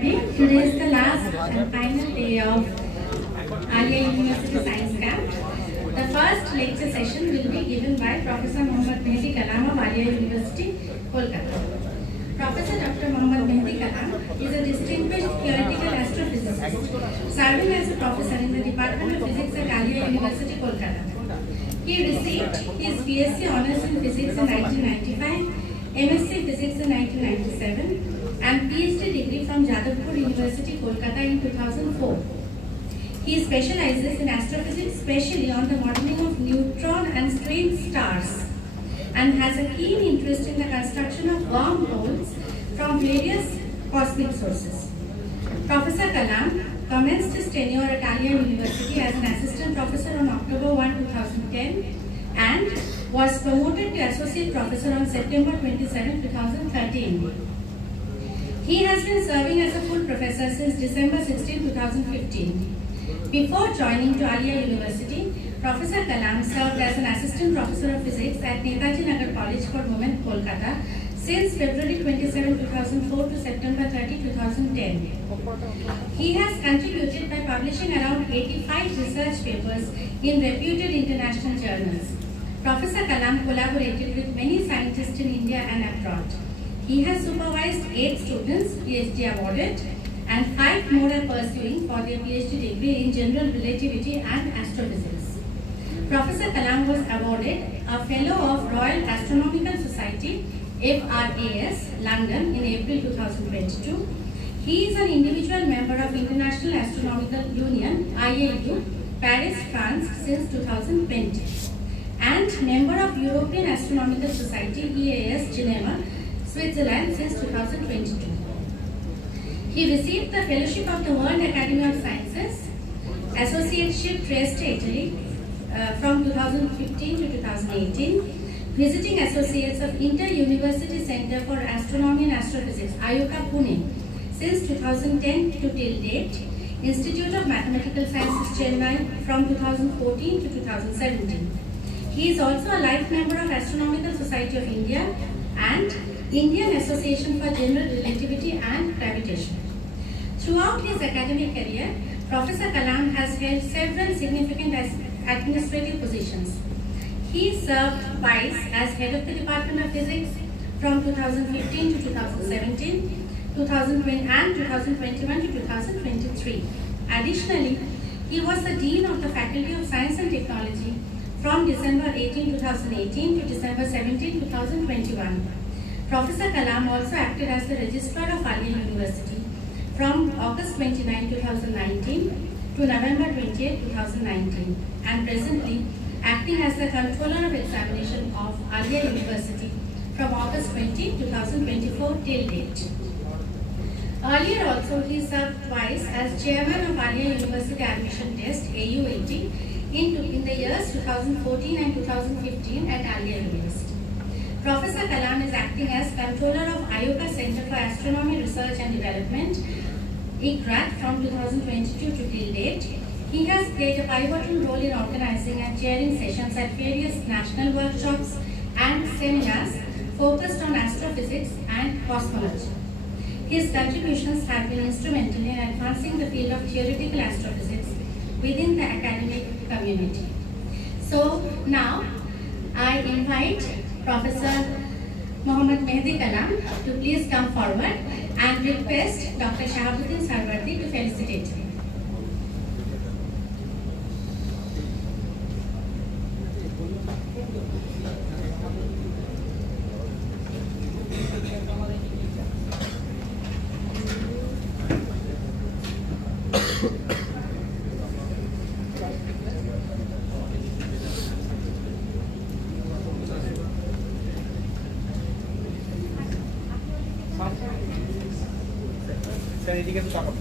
Today is the last and final day of Alia University Science Camp. The first lecture session will be given by Professor Mohammad Mehdi Kalam of Alia University, Kolkata. Professor Dr. Mohammad Mehdi Kalam is a distinguished theoretical astrophysicist, serving as a professor in the Department of Physics at Alia University, Kolkata. He received his BSc Honours in Physics in 1995, MSc Physics in 1997, and PhD degree from Jadavpur University, Kolkata in 2004. He specializes in astrophysics, especially on the modeling of neutron and strange stars, and has a keen interest in the construction of wormholes from various cosmic sources. Professor Kalam commenced his tenure at Alia University as an assistant professor on October 1, 2010, and was promoted to associate professor on September 27, 2013. He has been serving as a full professor since December 16, 2015. Before joining to Alia University, Professor Kalam served as an assistant professor of physics at Netaji Nagar College for Women, Kolkata, since February 27, 2004 to September 30, 2010. He has contributed by publishing around 85 research papers in reputed international journals. Professor Kalam collaborated with many scientists in India and abroad. He has supervised 8 students, PhD awarded, and 5 more are pursuing for their PhD degree in general relativity and astrophysics. Professor Kalam was awarded a Fellow of Royal Astronomical Society, FRAS, London in April 2022. He is an individual member of International Astronomical Union, IAU, Paris, France since 2020, and member of European Astronomical Society, EAS, Geneva, Switzerland since 2022. He received the Fellowship of the World Academy of Sciences, Associateship Trieste, Italy from 2015 to 2018, Visiting Associates of Inter-University Center for Astronomy and Astrophysics, IUCAA, Pune, since 2010 to till date, Institute of Mathematical Sciences, Chennai from 2014 to 2017. He is also a life member of Astronomical Society of India and Indian Association for General Relativity and Gravitation. Throughout his academic career, Professor Kalam has held several significant administrative positions. He served twice as head of the Department of Physics from 2015 to 2017, 2020 and 2021 to 2023. Additionally, he was the Dean of the Faculty of Science and Technology from December 18, 2018 to December 17, 2021. Professor Kalam also acted as the Registrar of Alia University from August 29, 2019 to November 28, 2019, and presently acting as the Controller of Examination of Alia University from August 20, 2024 till date. Earlier also he served twice as Chairman of Alia University Admission Test, AU80, in the years 2014 and 2015 at Alia University. Professor Kalam is acting as Controller of IUCAA Center for Astronomy Research and Development, ICRAD, from 2022 to till date. He has played a pivotal role in organizing and chairing sessions at various national workshops and seminars focused on astrophysics and cosmology. His contributions have been instrumental in advancing the field of theoretical astrophysics within the academic community. So now I invite Professor Mohammad Mehdi Kalam to please come forward and request Dr. Shahabuddin Sarwardi to felicitate him. এদিকে তো তাকাবো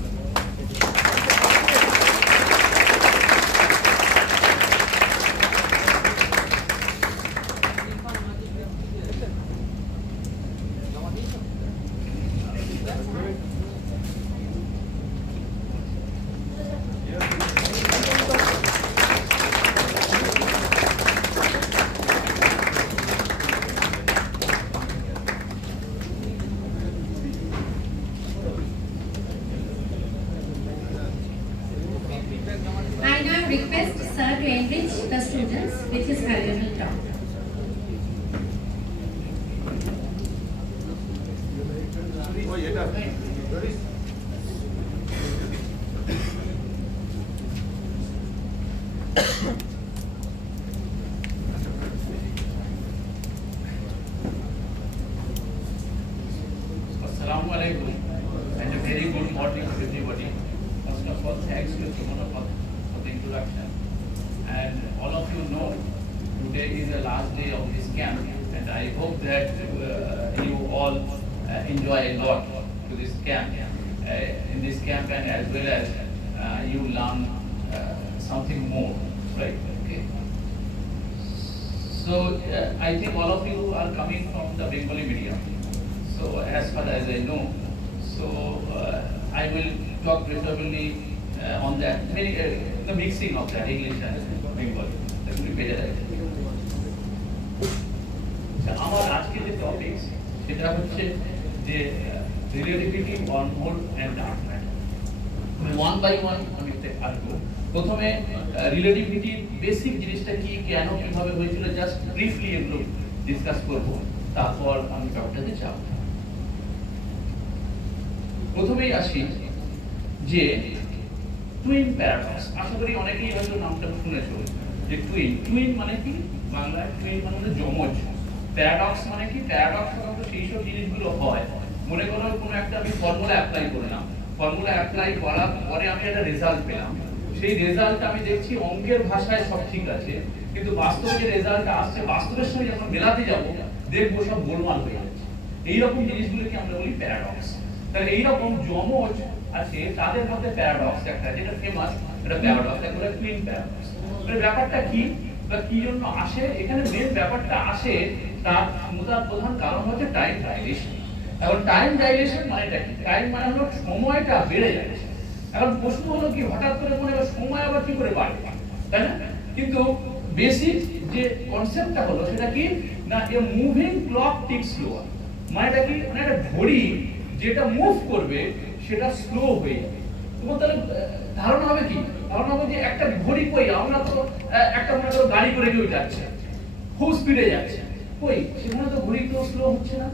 enrich the students with his valuable talk. Assalamu alaikum and a very good morning to everybody. First of all, thanks to Sumana for the introduction. And all of you know today is the last day of this camp, and I hope that you all enjoy a lot to this camp, in this camp, and as well as you learn something more, right? Okay. So I think all of you are coming from the Bengali medium. So as far as I know, so I will talk preferably on that, the mixing of that English and Bengali. That will be better. So our আজকের যে topics সেটা হচ্ছে যে relativity on mode and dark matter. One by one আমি আসবো। প্রথমে relativity basic জিনিসটা কি, কেন, কিভাবে হয়েছিল, জাস্ট ব্রিফলি এগুলো ডিসকাস করব, তারপর আমি টপিকটাতে যাব। প্রথমেই আসি যে টুইন প্যারাডক্স। আশা করি অনেকেই হয়তো নামটা শুনেছো যে টুইন মানে কি, বাংলায় টুইন মানে যমজ। প্যারাডক্স মানে কি, প্যারাডক্স সাধারণত সেই সব জিনিসগুলো হয়, মনে করো কোনো একটা আমি ফর্মুলা অ্যাপ্লাই করলাম, ফর্মুলা অ্যাপ্লাই করার পরে আমি একটা রেজাল্ট পেলাম, সেই রেজাল্ট আমি দেখছি অঙ্কের ভাষায় সব ঠিক আছে, কিন্তু বাস্তবে যে রেজাল্টটা আসছে বাস্তবের সঙ্গে যখন মেলাতে যাব দেখবো সব গোলমাল হয়ে যাচ্ছে। এইরকম জিনিসগুলোকে আমরা বলি প্যারাডক্স। তাহলে এইরকম যমজ আছে তাদের মধ্যে প্যারাডক্স একটা যেটা ফেমাস, এটা প্যারাডক্স, এটা বলে টুইন প্যারাডক্স। মানে ব্যাপারটা কি বা কি জন্য আসে, এখানে মেন ব্যাপারটা আসে তার প্রধান কারণ হচ্ছে টাইম ডাইলেশন। এখন টাইম ডাইলেশন মানেটা কি? টাইম মানে হলো সময়টা বেড়ে যাচ্ছে। এখন প্রশ্ন হলো কি, হঠাৎ করে মনে হয় সময় আবার কি করে বাড়বে, তাই না? কিন্তু বেসিক যে কনসেপ্টটা হলো সেটা কি না, এ মুভিং ক্লক টিক স্লোয়ার। মানেটা কি, মানে একটা ঘড়ি যেটা মুভ করবে সেটা স্লো হয়ে যাবে। তোমার তাহলে ধারণা হবে কি, ধারণা হবে যে একটা ঘড়ি কই, আমরা তো একটা মনে করো গাড়ি করে কেউ যাচ্ছে, খুব স্পিডে যাচ্ছে, কই সেখানে তো ঘড়ি তো স্লো হচ্ছে না।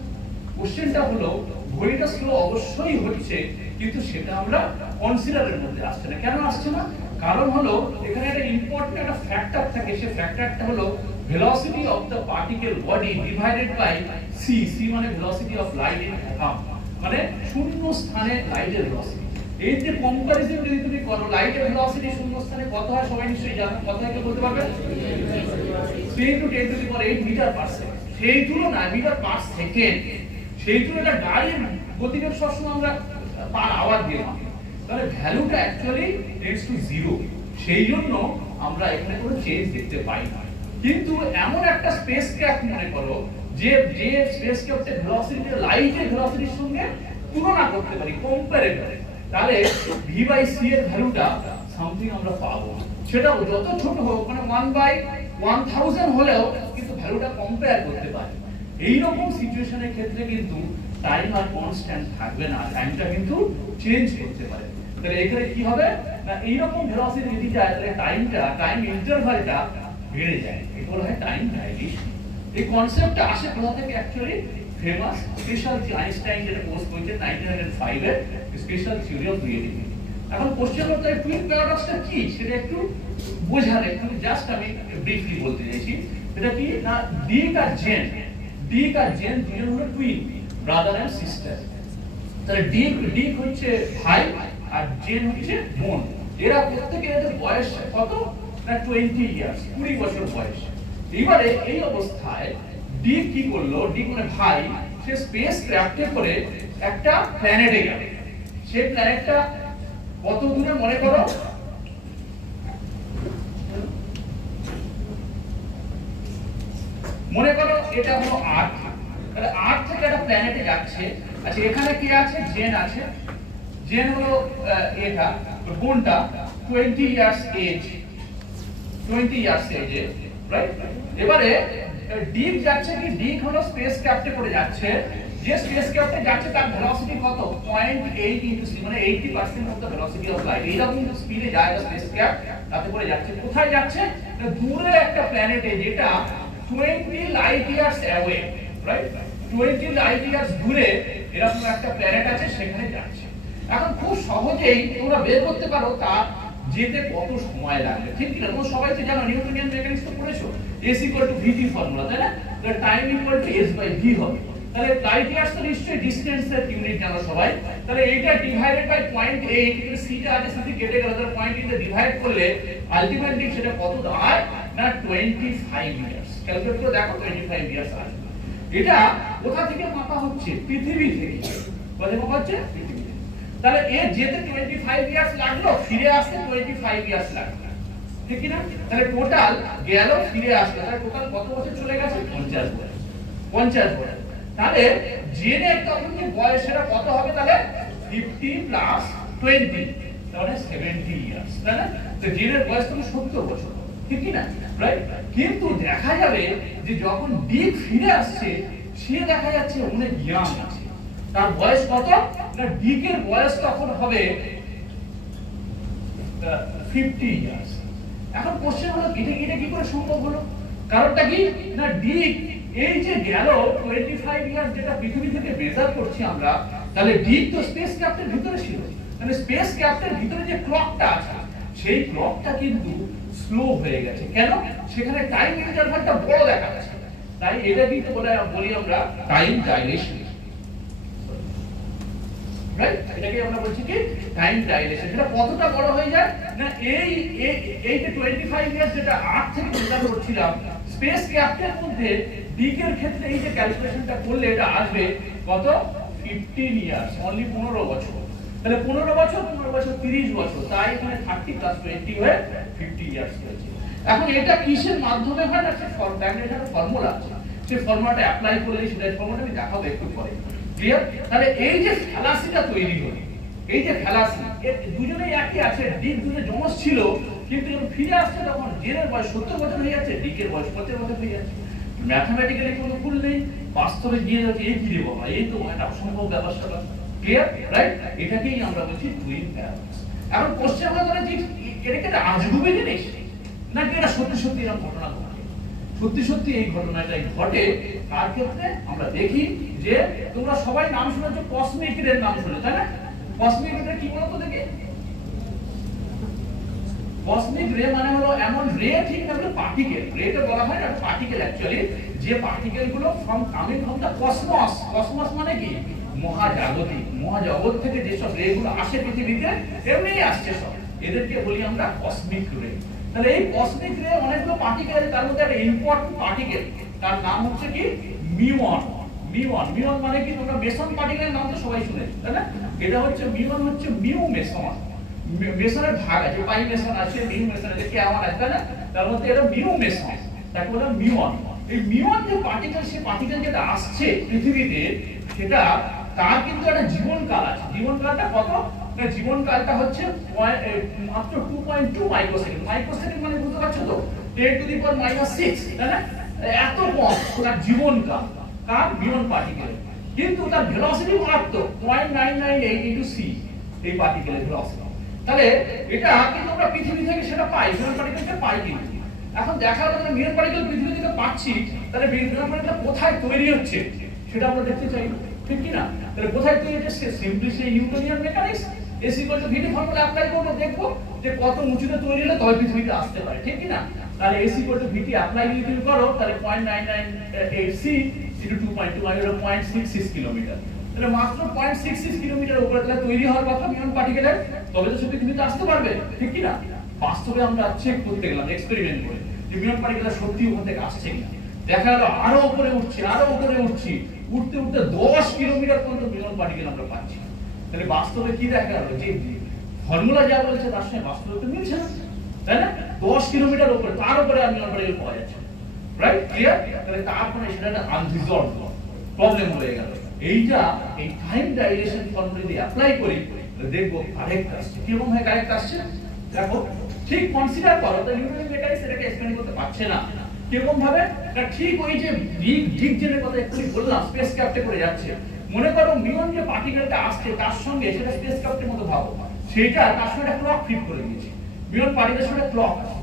কোশ্চেনটা হলো ঘড়িটা স্লো অবশ্যই হচ্ছে, কিন্তু সেটা আমরা কনসিডারের মধ্যে আসছে না। কেন আসছে না? কারণ হলো এখানে একটা ইম্পর্টেন্ট একটা ফ্যাক্টর থাকে, সেই ফ্যাক্টরটা হলো velocity of the particle body divided by C. C মানে velocity of light in atom, মানে শূন্য স্থানে লাইটের ভেলোসিটি। এই যে কম্পারিজন যদি তুমি করো, লাইটের ভেলোসিটি শূন্য স্থানে কত হয় সবাই নিশ্চয়ই জানো, কত হয় কেউ বলতে পারবে? 3 × 10⁸ মিটার পার সেকেন্ড। সেই তুলনায় মিটার পার সেকেন্ড, সেই তুলনায় গাড়ির গতিবেগ সবসময় আমরা পার আওয়ার দিয়ে মাপি, তাহলে ভ্যালুটা অ্যাকচুয়ালি টেন্ডস টু 0। সেই জন্য আমরা এখানে কোনো চেঞ্জ দেখতে পাই না। কিন্তু এমন একটা স্পেস ক্রাফট মনে করো যে স্পেস ক্রাফটের ভেলোসিটি লাইটের ভেলোসিটির সঙ্গে তুলনা করতে পারি, কম্পারেবল, তাহলে v/c এর ভ্যালুটা সামথিং আমরা পাবো। সেটা যত ছোট হোক, মানে 1/1000 হলেও কিন্তু ভ্যালুটা কম্পেয়ার করতে পারি। এই রকম সিচুয়েশনের ক্ষেত্রে কিন্তু টাইম আর কনস্ট্যান্ট থাকবে না, টাইমটা কিন্তু চেঞ্জ করতে পারে। তাহলে এখানে কি হবে না, এই রকম ভেলোসিটি যদি যায় তাহলে টাইম ইন্টারভালটা বেড়ে যায়, এটা হলো টাইম ডাইলেশন। এই কনসেপ্টটা আসে কোথা থেকে? অ্যাকচুয়ালি ফেমাস স্পেশাল আইনস্টাইন যেটা পোস্ট করেছেন 1905 এর স্পেশাল থিওরি অফ রিলেটিভিটি। এখন কোশ্চেন হচ্ছে টুইন প্যারাডক্সটা কি, সেটা একটু বোঝার একটু জাস্ট আমি ব্রিফলি বলতে চাইছি। এটা কি না, ডিক আর জেন দুজন হলো টুইন, ব্রাদার এন্ড সিস্টার। তাহলে ডিক হচ্ছে ভাই আর জেন হচ্ছে বোন। এরা প্রত্যেকের এদের বয়স কত না 20 ইয়ার্স, 20 বছর বয়স। এবারে এই অবস্থায় ডিক কি করলো, ডিক মানে ভাই, সে স্পেস ক্রাফটে করে একটা প্ল্যানেটে গেল। সেই প্ল্যানেটটা কত দূরে মনে করো, মনে করো এটা হলো আর্থ। তাহলে আর্থ থেকে একটা প্ল্যানেটে যাচ্ছে। আচ্ছা এখানে কি আছে? জেন আছে। জেন হলো এটা বোনটা 20 ইয়ার্স এজে, রাইট? এবারে ডিক যাচ্ছে কি, ডিক হলো স্পেস ক্রাফটে করে যাচ্ছে, যে স্পেস ক্রাফটে যাচ্ছে তার ভেলোসিটি কত 0.8 ইনটু c, মানে 80% of the velocity of light. এইরকম স্পিডে যায় স্পেস ক্রাফট, তাতে করে যাচ্ছে। কোথায় যাচ্ছে? দূরে একটা প্ল্যানেটে, যেটা 20 light years away, right? 20 light years দূরে এরকম একটা প্ল্যানেট আছে, সেখানে যাচ্ছে। এখন খুব সহজেই তোমরা বের করতে পারো তার যেতে কত সময় লাগবে, ঠিক কি না? তোমরা সবাই তো জানো, নিউটনিয়ান মেকানিক্স তো পড়েছো, s = vt ফর্মুলা, তাই না? তাহলে টাইম = s/v হবে। তাহলে লাইট ইয়ার্স তো নিশ্চয়ই ডিসটেন্সের ইউনিট জানো সবাই। তাহলে এইটা ডিভাইডেড বাই 0.8, কিন্তু c টা আগে সাথে কেটে গেল, তাহলে 0.8 দিয়ে ডিভাইড করলে আলটিমেটলি সেটা কত দাঁড়ায় না 25 ইয়ার্স। ক্যালকুলেট করে দেখো 25 ইয়ার্স আসবে। এটা কোথা থেকে মাপা হচ্ছে? পৃথিবী থেকে। কোথা মাপা হচ্ছে? পৃথিবী থেকে। তাহলে এর যেতে 25 ইয়ার্স লাগলো, ফিরে আসতে 25 ইয়ার্স লাগলো, ঠিক কি না? তাহলে টোটাল গেল, ফিরে আসলো, তাহলে টোটাল কত বছর চলে গেছে? 50 বছর। 50 বছর। তাহলে জেনে তখন যে বয়স সেটা কত হবে? তাহলে 50 প্লাস 20, তাহলে 70 ইয়ার্স, তাই না? তো জেনের বয়স তখন 70 বছর, ঠিক কি না? রাইট? কিন্তু দেখা যাবে যে যখন ডিক ফিরে আসছে, সে দেখা যাচ্ছে অনেক ইয়াং আছে। তার বয়স কত? না ডিকের বয়স তখন হবে 50 ইয়ার্স। এখন কোশ্চেন হলো এটা কি করে সম্ভব হলো? কারণটা কি না ডিক এই যে গেল 25 ইয়ার্স, যেটা পৃথিবী থেকে মেজার করছি আমরা, তাহলে ডিক তো স্পেস ক্রাফটের ভিতরে ছিল। মানে স্পেস ক্রাফটের ভিতরে যে ক্লকটা আছে, সেই ক্লকটা কিন্তু স্লো হয়ে গেছে। কেন? সেখানে টাইম ইন্টারভালটা বড় দেখা যাচ্ছে। তাই এটা কিন্তু বলি আমরা টাইম ডাইলেশন, রাইট? এটাকে আমরা বলছি কি টাইম ডাইলেশন। এটা কতটা বড় হয়ে যায় না এই যে 25 ইয়ার্স যেটা আর্থ থেকে মেজার করছিলাম, স্পেস ক্রাফটের মধ্যে ডিকের ক্ষেত্রে এই যে ক্যালকুলেশনটা করলে এটা আসবে কত? 15 ইয়ার্স, অনলি 15 বছর। তাহলে 15 বছর 30 বছর, তাই এখানে 30 প্লাস 20 হয়ে 50 ইয়ার্স হয়েছে। এখন এটা কিসের মাধ্যমে হয় না? একটা ফর্মুলা আছে, সেই ফর্মুলাটা অ্যাপ্লাই করলে সেটা ফর্মুলাটা আমি দেখাবো একটু পরে। ক্লিয়ার? তাহলে এই যে ফ্যালাসিটা তৈরি হলো, এই যে ফ্যালাসি, দুজনেই একই আছে। ডিক দুজনে যমজ ছিল, কিন্তু যখন ফিরে আসছে তখন জেনের বয়স 70 বছর হয়ে যাচ্ছে, ডিকের বয়স 50 বছর হয়ে যাচ্ছে। ম্যাথমেটিক্যালি কোনো ভুল নেই, বাস্তবে গিয়ে যাচ্ছে এই কি রে বাবা, এই তো একটা অসম্ভব ব্যাপারটা। ক্লিয়ার? রাইট? এটাকেই আমরা বলছি টুইন প্যারাডক্স। এখন কোশ্চেন হলো যে এটা কি আজগুবি জিনিস নাকি এটা সত্যি সত্যি এরকম ঘটনা ঘটে? সত্যি সত্যি এই ঘটনাটাই ঘটে। তার ক্ষেত্রে আমরা দেখি যে তোমরা সবাই নাম শুনেছো, কসমিক রে নাম শুনেছো, তাই না? কসমিক রে কি বলতো দেখি? কসমিক রে মানে হলো এমন রে, ঠিক না, বলে পার্টিকেল। রেটা বলা হয় না পার্টিকেল, অ্যাকচুয়ালি যে পার্টিকেল গুলো coming from the cosmos. Cosmos মানে কি? মহাজাগতিক। মহাজগৎ থেকে যেসব রে গুলো আসে পৃথিবীতে, এমনিই আসছে সব, এদেরকে বলি আমরা কসমিক রে। তাহলে এই কসমিক রে অনেকগুলো পার্টিকেল, তার মধ্যে একটা ইম্পর্টেন্ট পার্টিকেল, তার নাম হচ্ছে কি মিউন। মিউন মিউন মানে কি? তোমরা মেসন পার্টিকেলের নাম তো সবাই শুনেছো, তাই না? এটা হচ্ছে মিউন, হচ্ছে মিউ মেসন। মেসনের ভাগ আছে, পাই মেসন আছে, মিউ মেসন আছে, কেমন আছে, তাই না? তার মধ্যে এটা মিউ মেসন, তাকে বলে মিউন। এই মিউন যে পার্টিকেল, সেই পার্টিকেল যেটা আসছে পৃথিবীতে, সেটা তার কিন্তু একটা জীবনকাল আছে। জীবনকালটা কত? না জীবনকালটা হচ্ছে মাত্র 2.2 মাইক্রোসেকেন্ড। মাইক্রোসেকেন্ড মানে বুঝতে পারছো তো? 10⁻⁻6, তাই না? এত কম তার জীবনকাল, কার? Muon particle. কিন্তু তার ভেলোসিটি মারাত্মক, 0.998 ইনটু c, এই পার্টিকেলের ভেলোসিটি। তাহলে এটা কিন্তু আমরা পৃথিবী থেকে সেটা পাই, মিউন পার্টিকেলটা পাই। কিন্তু এখন দেখা গেল যে মিউন পার্টিকেল পৃথিবী থেকে পাচ্ছি, তাহলে মিউন পার্টিকেল কোথায় তৈরি হচ্ছে সেটা আমরা দেখতে চাই, ঠিক কি না? তাহলে কোথায় তৈরি হচ্ছে? সিম্পলি সেই Newtonian mechanics, s = vt formula apply করব, দেখব যে কত উঁচুতে তৈরি হলে তবে পৃথিবীতে আসতে পারে, ঠিক কি না? তাহলে s = vt অ্যাপ্লাই যদি তুমি করো, তাহলে 0.998 c * 2.2 মানে 0.66 কিলোমিটার। তাহলে মাত্র 0.66 কিলোমিটার উপরে তাহলে তৈরি হওয়ার কথা মিউন পার্টিকেলের, তবে তো সে পৃথিবীতে আসতে পারবে, ঠিক কি না? বাস্তবে আমরা চেক করতে গেলাম এক্সপেরিমেন্ট করে যে মিউন পার্টিকেল সত্যি ওখান থেকে আসছে কিনা। দেখা গেল আরো উপরে উঠছে, আরো উপরে উঠছি, উঠতে উঠতে 10 কিলোমিটার পর্যন্ত মিউন পার্টিকেল আমরা পাচ্ছি। তাহলে বাস্তবে কি দেখা গেল? যে ফর্মুলা যা বলছে তার সঙ্গে বাস্তবে তো মিলছে না, তাই না? 10 কিলোমিটার উপরে, তার উপরে আর মিউন পার্টিকেল পাওয়া যাচ্ছে, রাইট? ক্লিয়ার? তাহলে তারপরে সেটা একটা আনরিজলভড প্রবলেম হয়ে গেল। এইটা এই টাইম ডাইলেশন ফর্মুলা যদি অ্যাপ্লাই করি, দেখবো কারেক্ট আসছে। কিরকম হয় কারেক্ট আসছে দেখো, ঠিক কনসিডার করো। তো নিউটনের মেকানিক্স এটাকে এক্সপ্লেইন করতে পারছে না কিরকম ভাবে, না ঠিক ওই যে ডিক জেনের কথা একটু বললাম, স্পেস ক্রাফটে করে যাচ্ছে, মনে করো মিউন যে পার্টিকেলটা আসছে তার সঙ্গে সেটা স্পেসক্রাফটের মতো ভাবো, সেইটা তার সঙ্গে একটা ক্লক ফিট করে দিয়েছে, মিউন পার্টিকেলের সঙ্গে ক্লক আছে,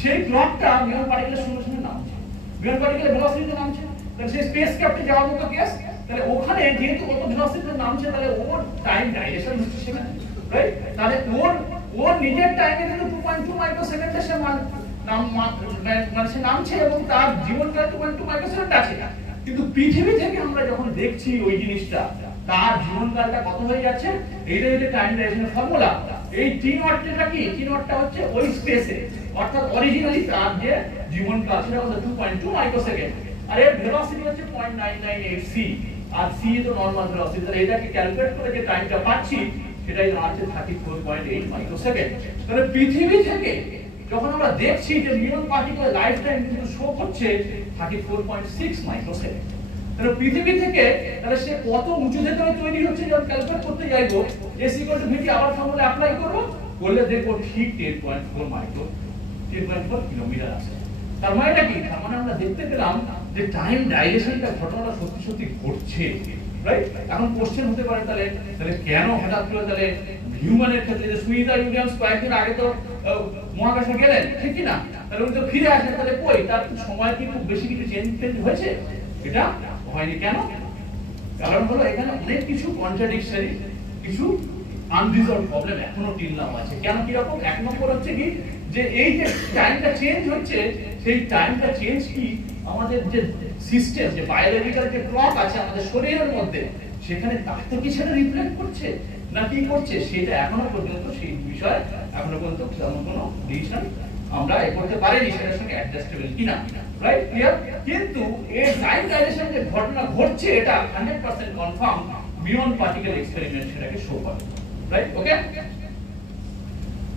সেই ক্লকটা মিউন পার্টিকেলের সঙ্গে সঙ্গে নামছে, মিউন পার্টিকেলের ভেলোসিটিতে নামছে, তাহলে সেই স্পেসক্রাফটে যাওয়ার মতো কেস, তাহলে ওখানে যেহেতু কত ভেলোসিটিতে নামছে তাহলে ওর টাইম ডাইরেকশন হচ্ছে সেখানে, রাইট? তাহলে ওর নিজের টাইমে কিন্তু 2.2 মাইক্রোসেকেন্ডে সে মানে সে নামছে এবং তার জীবনকাল 2.2 মাইক্রোসেকেন্ড আছে। কিন্তু পৃথিবী থেকে আমরা যখন দেখছি ওই জিনিসটা, তার জীবনকালটা কত হয়ে যাচ্ছে, এইটা হচ্ছে টাইম ডাইরেকশনের ফর্মুলা। এই টি নটটা কি, টি নটটা হচ্ছে ওই স্পেসে, অর্থাৎ অরিজিনালি তার যে জীবনকাল সেটা হচ্ছে 2.2 মাইক্রোসেকেন্ড, আর এর ভেলোসিটি হচ্ছে 0.998 সি, আর সি তো নরমাল ভেলোসিটি। তাহলে এটাকে ক্যালকুলেট করে যে টাইমটা পাচ্ছি সেটাই দাঁড়াচ্ছে 34.8 মাইক্রোসেকেন্ড। তাহলে পৃথিবী থেকে যখন আমরা দেখছি যে মিউন পার্টিকেল লাইফ টাইম কিন্তু শো করছে 34.6 মাইক্রোসেকেন্ড, তাহলে পৃথিবী থেকে তাহলে সে কত উঁচুতে তৈরি হচ্ছে যখন ক্যালকুলেট করতে যাইবো, s = vt আবার ফর্মুলা অ্যাপ্লাই করব, করলে দেখো ঠিক 10.4 কিলোমিটার আছে। তার মানে এটা কি, তার মানে আমরা দেখতে পেলাম যে টাইম ডাইলেশনটা ঘটনাটা সত্যি সত্যি ঘটছে, রাইট? এখন কোশ্চেন হতে পারে তাহলে কেন হঠাৎ করে তাহলে হিউম্যানের ক্ষেত্রে যে সুনিতা উইলিয়ামস কয়েকদিন আগে তো মহাকাশে গেলেন, ঠিক কি না? তাহলে উনি তো ফিরে আসেন, তাহলে কই তার সময় কি খুব বেশি কিছু চেঞ্জ হয়েছে? এটা হয়নি। কেন? কারণ হলো এখানে অনেক কিছু কন্ট্রাডিকশনারি, কিছু আনরিজলভড প্রবলেম এখনো টিল নাও আছে। কেন, কি রকম? এক নম্বর হচ্ছে কি যে এই যে টাইমটা চেঞ্জ হচ্ছে, সেই টাইমটা চেঞ্জ কি আমাদের যে সিস্টেম, যে বায়োলজিক্যাল যে ক্লক আছে আমাদের শরীরের মধ্যে, সেখানে তাতে কি সেটা রিফ্লেক্ট করছে না কি করছে, সেটা এখনো পর্যন্ত সেই বিষয়ে এখনো পর্যন্ত তেমন কোনো ডিসিশন আমরা করতে পারিনি সেটার সঙ্গে অ্যাডজাস্টেবল কিনা, রাইট? ক্লিয়ার? কিন্তু এই টাইম ডাইলেশন যে ঘটনা ঘটছে এটা 100% কনফার্ম মিউন পার্টিকেল এক্সপেরিমেন্ট সেটাকে শো করে, রাইট? ওকে,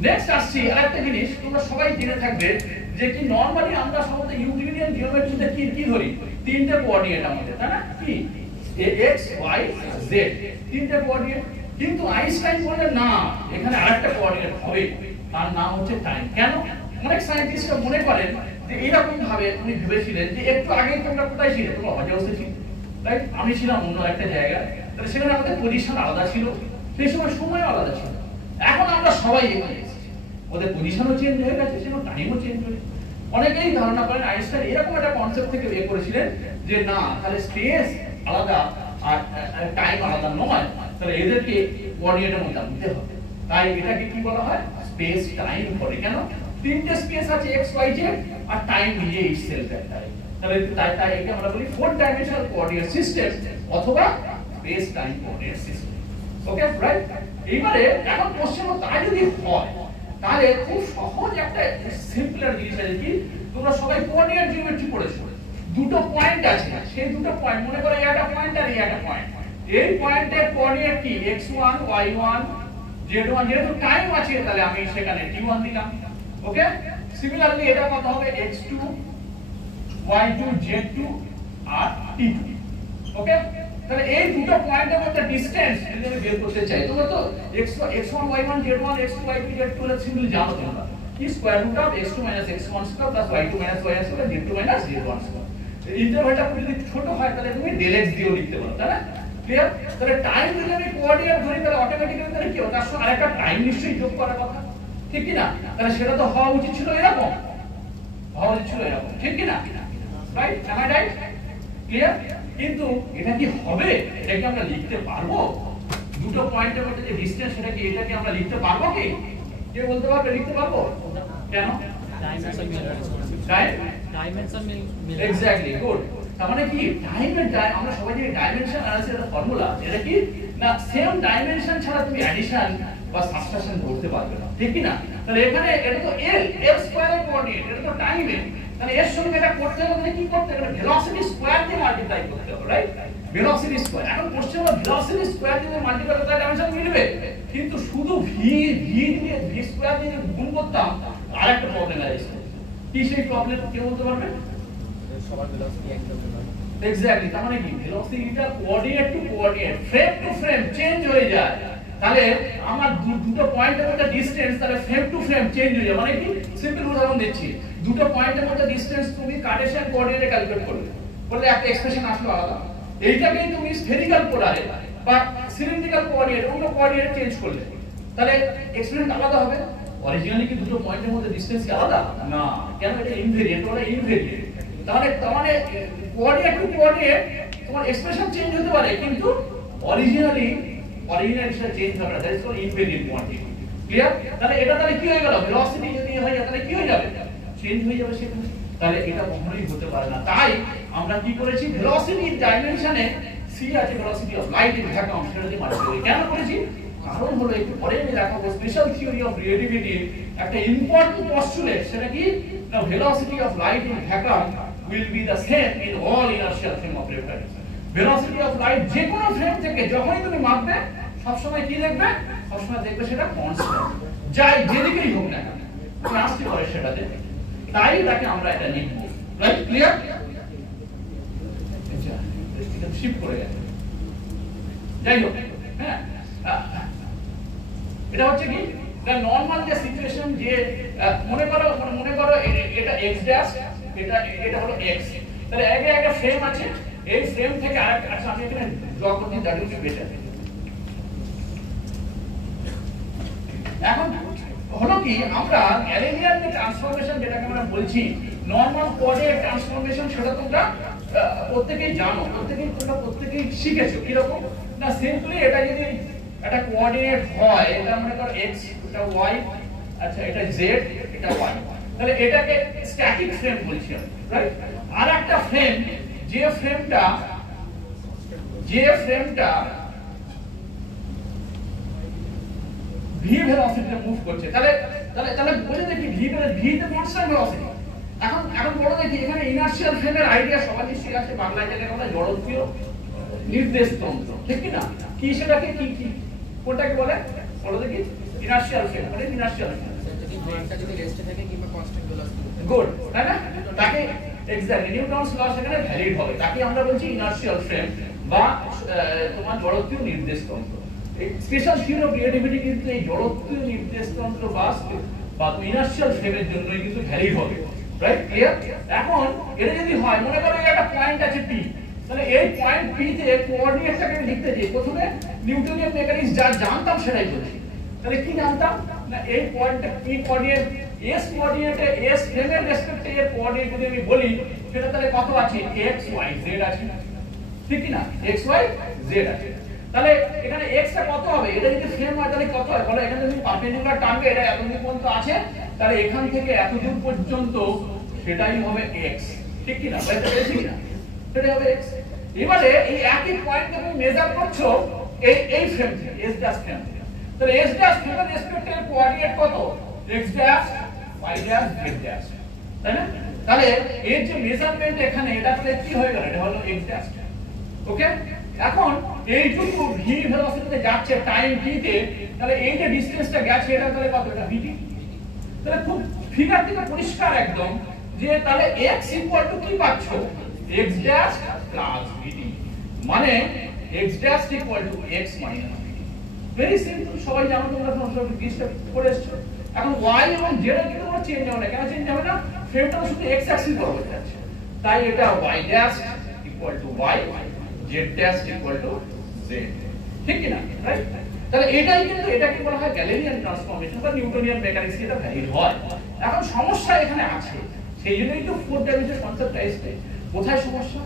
নেক্সট আসছি আরেকটা জিনিস তোমরা সবাই জেনে থাকবে যে কি নরমালি আমরা সাধারণত ইউক্লিডিয়ান জিওমেট্রিতে কি ধরি, তিনটে কোঅর্ডিনেট আমাদের, তাই না? কি x y z, তিনটে কোঅর্ডিনেট। কিন্তু আইনস্টাইন বললেন না, এখানে আরেকটা কোঅর্ডিনেট হবে, তার নাম হচ্ছে টাইম। কেন? অনেক সায়েন্টিস্টরা মনে করেন যে এইরকম ভাবে উনি ভেবেছিলেন যে একটু আগে তোমরা কোথায় ছিলে, তোমরা অজাউসে ছিলে, রাইট? আমি ছিলাম অন্য একটা জায়গায়, তাহলে সেখানে আমাদের পজিশন আলাদা ছিল, সেই সময় সময় আলাদা ছিল। এখন আমরা সবাই এখানে এসেছি, ওদের পজিশনও চেঞ্জ হয়ে গেছে, সেখানে টাইমও চেঞ্জ হয়ে গেছে। অনেকেই ধারণা করেন আইনস্টাইন এরকম একটা কনসেপ্ট থেকে বের করেছিলেন যে না, তাহলে স্পেস আলাদা আর টাইম আলাদা নয়, তাহলে এদেরকে কোঅর্ডিনেটের মধ্যে আনতে হবে। তাই এটাকে কি বলা হয়, স্পেস টাইম করে। কেন? তিনটে স্পেস আছে, x y z, আর টাইম নিজে ইটসেলফ একটা। তাহলে তাই একে আমরা বলি 4 ডাইমেনশনাল কোঅর্ডিনেট সিস্টেম অথবা স্পেস টাইম কোঅর্ডিনেট সিস্টেম। ওকে, রাইট? এইবারে এখন কোশ্চেন তাই যদি হয় তাহলে খুব সহজ একটা সিম্পলার জিনিস আছে কি, তোমরা সবাই কোঅর্ডিনেট জিওমেট্রি পড়েছো, দুটো পয়েন্ট আছে, সেই দুটো পয়েন্ট মনে করো একটা পয়েন্ট আর একটা পয়েন্ট, এই পয়েন্টের কোঅর্ডিনেট কি x1 y1 z1, যেহেতু টাইম আছে তাহলে আমি সেখানে t1 দিলাম। ওকে, সিমিলারলি এটা কত হবে x2 y2 z2 আর t2। ওকে, তাহলে এই দুটো পয়েন্টের মধ্যে ডিসটেন্স যদি আমি বের করতে চাই, তোমরা তো x1 y1 z1 x2 y2 z2 এর সিম্পলি জানো তোমরা কি, square root of x2 x1 square plus y2 y1 square z2 z1 square. ইন্টারভ্যালটা যদি ছোট হয় তাহলে তুমি del x দিয়েও লিখতে পারো, তাই না? ক্লিয়ার? তাহলে টাইম যদি আমি কোঅর্ডিনেট ধরি তাহলে অটোমেটিক্যালি তাহলে কি হবে, তার সঙ্গে আরেকটা টাইম নিশ্চয়ই যোগ করার কথা, ঠিক কি না? তাহলে সেটা তো হওয়া উচিত ছিল এরকম, হওয়া উচিত ছিল এরকম, ঠিক কি না? Right? am I right? Clear? কিন্তু এটা কি হবে, এটা কি আমরা লিখতে পারবো? দুটো পয়েন্টের মধ্যে যে ডিসটেন্স সেটা কি, এটা কি আমরা লিখতে পারবো কি? কে বলতে পারবে লিখতে পারবো? কেন? ডাইমেনশন মিল। Exactly, good. তার মানে কি টাইমের আমরা সবাই জানি ডাইমেনশন অ্যানালিসিস এর ফর্মুলা, এটা কি না সেম ডাইমেনশন ছাড়া তুমি অ্যাডিশন বা সাবট্রাকশন করতে পারবে না, ঠিক কি না? তাহলে এখানে এটা তো l স্কয়ারের কোঅর্ডিনেট, এটা তো টাইমে, তাহলে এর সঙ্গে এটা করতে হলে কি করতে হবে, ভেলোসিটি স্কয়ার দিয়ে মাল্টিপ্লাই করতে হবে, রাইট? Velocity square. এখন কোশ্চেন হলো ভেলোসিটি স্কয়ার দিয়ে মাল্টিপ্লাই করলে ডাইমেনশন মিলবে, কিন্তু শুধু v স্কয়ার দিয়ে গুণ করতাম আরেকটা প্রবলেম আসছে। কি সেই প্রবলেম কে বলতে পারবে? সবার ভেলোসিটি একদম না। এক্স্যাক্টলি, তার মানে কি ভেলোসিটিটা coordinate to coordinate, frame to frame change হয়ে যায়। তাহলে আমার দুটো পয়েন্টের মধ্যে ডিসটেন্স তাহলে ফ্রেম টু ফ্রেম চেঞ্জ হয়ে যায়। মানে কি, সিম্পল উদাহরণ দিচ্ছি, দুটো পয়েন্টের মধ্যে ডিসটেন্স তুমি কার্টেসিয়ান কোঅর্ডিনেটে ক্যালকুলেট করবে, বললে একটা এক্সপ্রেশন আসলো আলাদা, এইটাকেই তুমি স্ফেরিক্যাল পোলারে বা সিলিন্ড্রিক্যাল কোঅর্ডিনেট অন্য কোঅর্ডিনেট চেঞ্জ করলে তাহলে এক্সপেরিমেন্ট আলাদা হবে। অরিজিনালি কি দুটো পয়েন্টের মধ্যে ডিসটেন্স কি আলাদা না, কেন এটা ইনভেরিয়েন্ট ওটা ইনভেরিয়েন্ট। তাহলে কোঅর্ডিনেট টু কোঅর্ডিনেট তোমার এক্সপ্রেশন চেঞ্জ হতে পারে কিন্তু অরিজিনালি সেটা চেঞ্জ হবে না, that is called invariant quantity. Clear? তাহলে এটা তাহলে কি হয়ে গেল, ভেলোসিটি যদি হয় তাহলে কি হয়ে যাবে, চেঞ্জ হয়ে যাবে সেখানে। তাহলে এটা কখনোই হতে পারে না। তাই আমরা কি করেছি, ভেলোসিটির ডাইমেনশনে c আছে, velocity of light in vacuum, সেটা দিয়ে মার্ক করি। কেন করেছি, কারণ হলো একটু পরে আমি দেখাবো স্পেশাল থিওরি অফ রিলেটিভিটি একটা ইম্পর্টেন্ট পস্টুলেট, সেটা কি না, velocity of light in vacuum will be the same in all inertial frame of reference. Velocity of light যে কোনো ফ্রেম থেকে যখনই তুমি মাপবে সব সময় কি দেখবে, সব সময় দেখবে সেটা কনস্ট্যান্ট, যাই যেদিকেই হোক না কেন তুমি আসতে পারে সেটাতে। তাই তাকে আমরা এটা লিখব। রাইট? ক্লিয়ার? আচ্ছা এটা শিফট করে গেছে, যাই হোক। হ্যাঁ, এটা হচ্ছে কি না, নরমাল যে সিচুয়েশন, যে মনে করো এটা x ড্যাশ, এটা হলো x, তাহলে আগে একটা ফ্রেম আছে, এই ফ্রেম থেকে আরেকটা, আচ্ছা আমি এখানে ড্র করতে দাঁড়িয়ে বেটার। এখন হলো কি, আমরা গ্যালিলিয়ান যে ট্রান্সফরমেশন যেটাকে আমরা বলছি নরমাল কোঅর্ডিনেট ট্রান্সফরমেশন, সেটা তোমরা প্রত্যেকেই জানো, প্রত্যেকেই শিখেছো। কি রকম না, সিম্পলি এটা যদি একটা কোঅর্ডিনেট হয়, এটা মনে করো x, এটা y, আচ্ছা এটা z, এটা y, তাহলে এটাকে স্ট্যাটিক ফ্রেম বলছি আমরা, রাইট? আর একটা ফ্রেম, যে ফ্রেমটা v ভেলোসিটিতে মুভ করছে, তাহলে বলে দেখি v তে কনস্ট্যান্ট ভেলোসিটি। এখন বড় দেখি এখানে ইনার্শিয়াল ফ্রেমের আইডিয়া সবাই নিশ্চয়ই আছে, বাংলায় যেটাকে বলা জড়ত্বীয় নির্দেশ তন্ত্র, ঠিক কি না? কি সেটাকে কি কোনটাকে বলে বলো দেখি? ইনার্শিয়াল ফ্রেম, মানে ইনার্শিয়াল ফ্রেম যদি রেস্টে থাকে কিংবা কনস্ট্যান্ট ভেলোসিটি, গুড, তাই না? তাকে এক্স্যাক্টলি নিউটনস ল সেখানে ভ্যালিড হবে। তাকে আমরা বলছি ইনার্শিয়াল ফ্রেম বা তোমার জড়ত্বীয় নির্দেশ তন্ত্র। এই স্পেশাল থিওরি অফ রিলেটিভিটি কিন্তু এই জড়ত্বীয় নির্দেশ তন্ত্র বা ইনার্শিয়াল ফ্রেমের জন্যই কিন্তু ভ্যালিড হবে। রাইট? ক্লিয়ার? এখন এটা যদি হয়, মনে করো একটা পয়েন্ট আছে p, তাহলে এই পয়েন্ট p তে কোঅর্ডিনেটটাকে লিখতে যাই, প্রথমে নিউটনিয়ান মেকানিক্স যা জানতাম সেটাই বলছি। তাহলে কি জানতাম না, এই পয়েন্টটা p কোঅর্ডিনেট, s কোঅর্ডিনেটে s ফ্রেমের রেসপেক্টে এর কোঅর্ডিনেট যদি আমি বলি, সেটা তাহলে কত আছে, x y z আছে, ঠিক কি না? x y z আছে। তাহলে এখানে x টা কত হবে, এটা যদি ফ্রেম হয় তাহলে কত হয় বলো? এখানে যদি পারপেন্ডিকুলার টানবে, এটা এতদূর পর্যন্ত আছে, তাহলে এখান থেকে এতদূর পর্যন্ত সেটাই হবে x, ঠিক কি না? বুঝতে পেরেছি কি না? সেটাই হবে x। এবারে এই একই পয়েন্ট তুমি মেজার করছো এই ফ্রেম থেকে, s ড্যাশ ফ্রেম থেকে, তাহলে s ড্যাশ ফ্রেমের রেসপেক্টে এর কোঅর্ডিনেট কত, x dash y dash z dash, তাই না? তাহলে এর যে মেজারমেন্ট এখানে, এটা তাহলে কি হয়ে গেল, এটা হলো x ড্যাশ। ওকে, এখন এইটুকু v ভেলোসিটিতে যাচ্ছে টাইম t তে, তাহলে এই যে ডিসটেন্সটা গেছে এটা তাহলে কত, এটা vt। তাহলে খুব ফিগার থেকে পরিষ্কার একদম যে তাহলে x ইকুয়াল টু কি পাচ্ছো, x ড্যাশ প্লাস vt, মানে x dash equal two x minus vt। Very simple, সবাই জানো, তোমরা সব জিনিসটা করে এসছো। এখন y এবং z এর কিন্তু কোনো চেঞ্জ হবে না, কেন চেঞ্জ হবে না, ফ্রেমটা শুধু x অ্যাক্সিস বরাবর যাচ্ছে, তাই এটা y dash equal two y, z dash equal two z, ঠিক কি না? রাইট? তাহলে এটাই কিন্তু, এটাকে বলা হয় গ্যালিলিয়ান ট্রান্সফরমেশন বা নিউটনিয়ান মেকানিক্স, এটা ভ্যালিড হয়। এখন সমস্যা এখানে আছে, সেই জন্যই তো ফোর ডাইমেনশন কনসেপ্টটা এসেছে। কোথায় সমস্যা,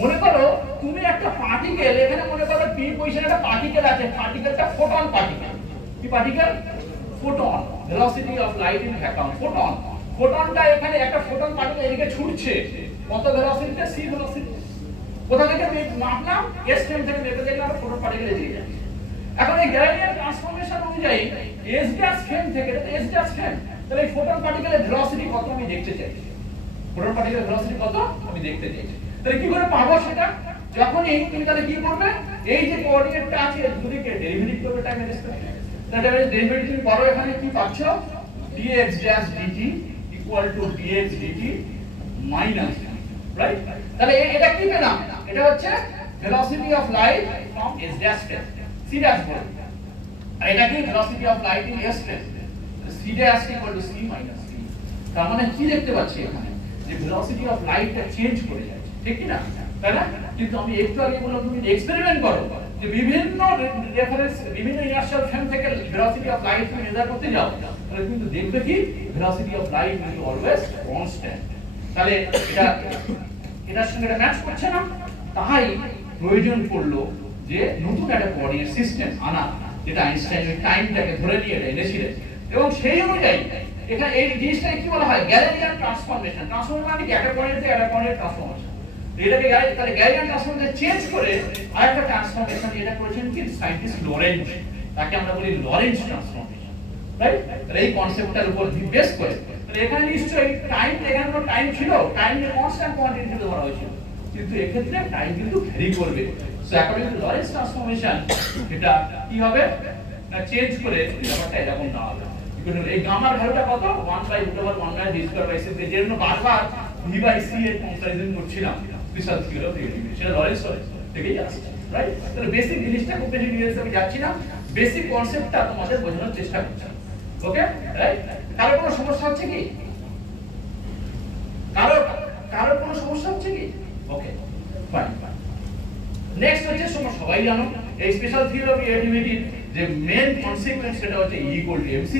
মনে করো তুমি একটা পার্টিকেল, এখানে মনে করো p পজিশনে একটা পার্টিকেল আছে, পার্টিকেলটা ফোটন পার্টিকেল। কি particle? Photon, velocity of light in vacuum, ফোটনটা এখানে একটা ফোটন পার্টিকেল এদিকে ছুটছে, কত ভেলোসিটিতে, c ভেলোসিটি। কোথা থেকে মাপলাম, s ফ্রেম থেকে মেপে দেখলাম ফোটন পার্টিকেল এদিকে যাচ্ছে। এখন এই গ্যালিলিয়ান ট্রান্সফরমেশন অনুযায়ী s ড্যাশ ফ্রেম থেকে, এটা s ড্যাশ ফ্রেম, তাহলে এই ফোটন পার্টিকেলের ভেলোসিটি কত আমি দেখতে চাইছি, ফোটন পার্টিকেলের ভেলোসিটি কত আমি দেখতে চাইছি। তাহলে কি করে পাবো সেটা, যখনই তুমি তাহলে কি করবে, এই যে কোঅর্ডিনেটটা আছে এর দুদিকে ডেরিভেটিভ করবে টাইমের রেসপেক্টে। তাহলে ডেরিভেটিভ তুমি করো, এখানে কি পাচ্ছ, dx dash dt equal to dx dt minus, right? তাহলে এটা কি পেলাম, এটা হচ্ছে velocity of light from s dash frame, c dash বল, আর এটা কি velocity of light in s frame, c dash equal to c minus c। তার মানে কি দেখতে পাচ্ছি এখানে, যে ভেলোসিটি অফ লাইটটা চেঞ্জ করে যাচ্ছে, ঠিক কি না? তাই না? কিন্তু আমি একটু আগে বললাম তুমি এক্সপেরিমেন্ট করো যে বিভিন্ন রেফারেন্স বিভিন্ন ইনার্শিয়াল ফ্রেম থেকে ভেলোসিটি অফ লাইট তুমি মেজার করতে যাও, তাহলে কিন্তু দেখবে কি velocity of light is always constant. তাহলে এটার সঙ্গে এটা ম্যাচ করছে না, তাই প্রয়োজন পড়লো যে নতুন একটা কোঅর্ডিনেট সিস্টেম আনা, যেটা আইনস্টাইন ওই টাইমটাকে ধরে নিয়ে এটা এনেছিলেন। এবং সেই অনুযায়ী এখানে এই জিনিসটাকে কি বলা হয় গ্যালিলিয়ান ট্রান্সফরমেশন। ট্রান্সফরমেশন মানে কি একটা কোঅর্ডিনেট থেকে একটা কোঅর্ডিনেট ট্রান্সফরমেশন। এটাকে তাহলে গ্যালিলিয়ান ট্রান্সফরমেশন চেঞ্জ করে আরেকটা ট্রান্সফরমেশন এটা করেছেন কি সায়েন্টিস্ট লরেঞ্জ, তাকে আমরা বলি লরেঞ্জ ট্রান্সফরমেশন, রাইট? তাহলে এই কনসেপ্টটার উপর বেস করে তাহলে এখানে নিশ্চয়ই টাইম, এখানে কোনো টাইম ছিল, টাইমে কনস্ট্যান্ট কোয়ান্টিটি ধরা হয়েছিল, কিন্তু এক্ষেত্রে টাইম কিন্তু ভ্যারি করবে। So according to Lorenz transformation এটা কি হবে না চেঞ্জ করে ব্যাপারটা এরকম না হবে। এই গামার ভ্যালুটা কত 1/√1/d²/c, যের জন্য বারবার v/c এর কম্পারিজন করছিলাম স্পেশাল থিওরি অফ রিলেটিভিটি, সেটা লরেন্স থেকেই আসছে, রাইট? তাহলে বেসিক জিনিসটা খুব বেশি ডিটেইলসে আমি যাচ্ছি না, বেসিক কনসেপ্টটা তোমাদের বোঝানোর চেষ্টা করছি, ওকে? রাইট? কারো কোনো সমস্যা হচ্ছে কি? কারো কোনো সমস্যা হচ্ছে কি? ওকে, ফাইন। নেক্সট হচ্ছে সবাই জানো এই স্পেশাল থিওরি অফ রিলেটিভিটি যে মেইন কনসিকুয়েন্স সেটা হচ্ছে E = mc²,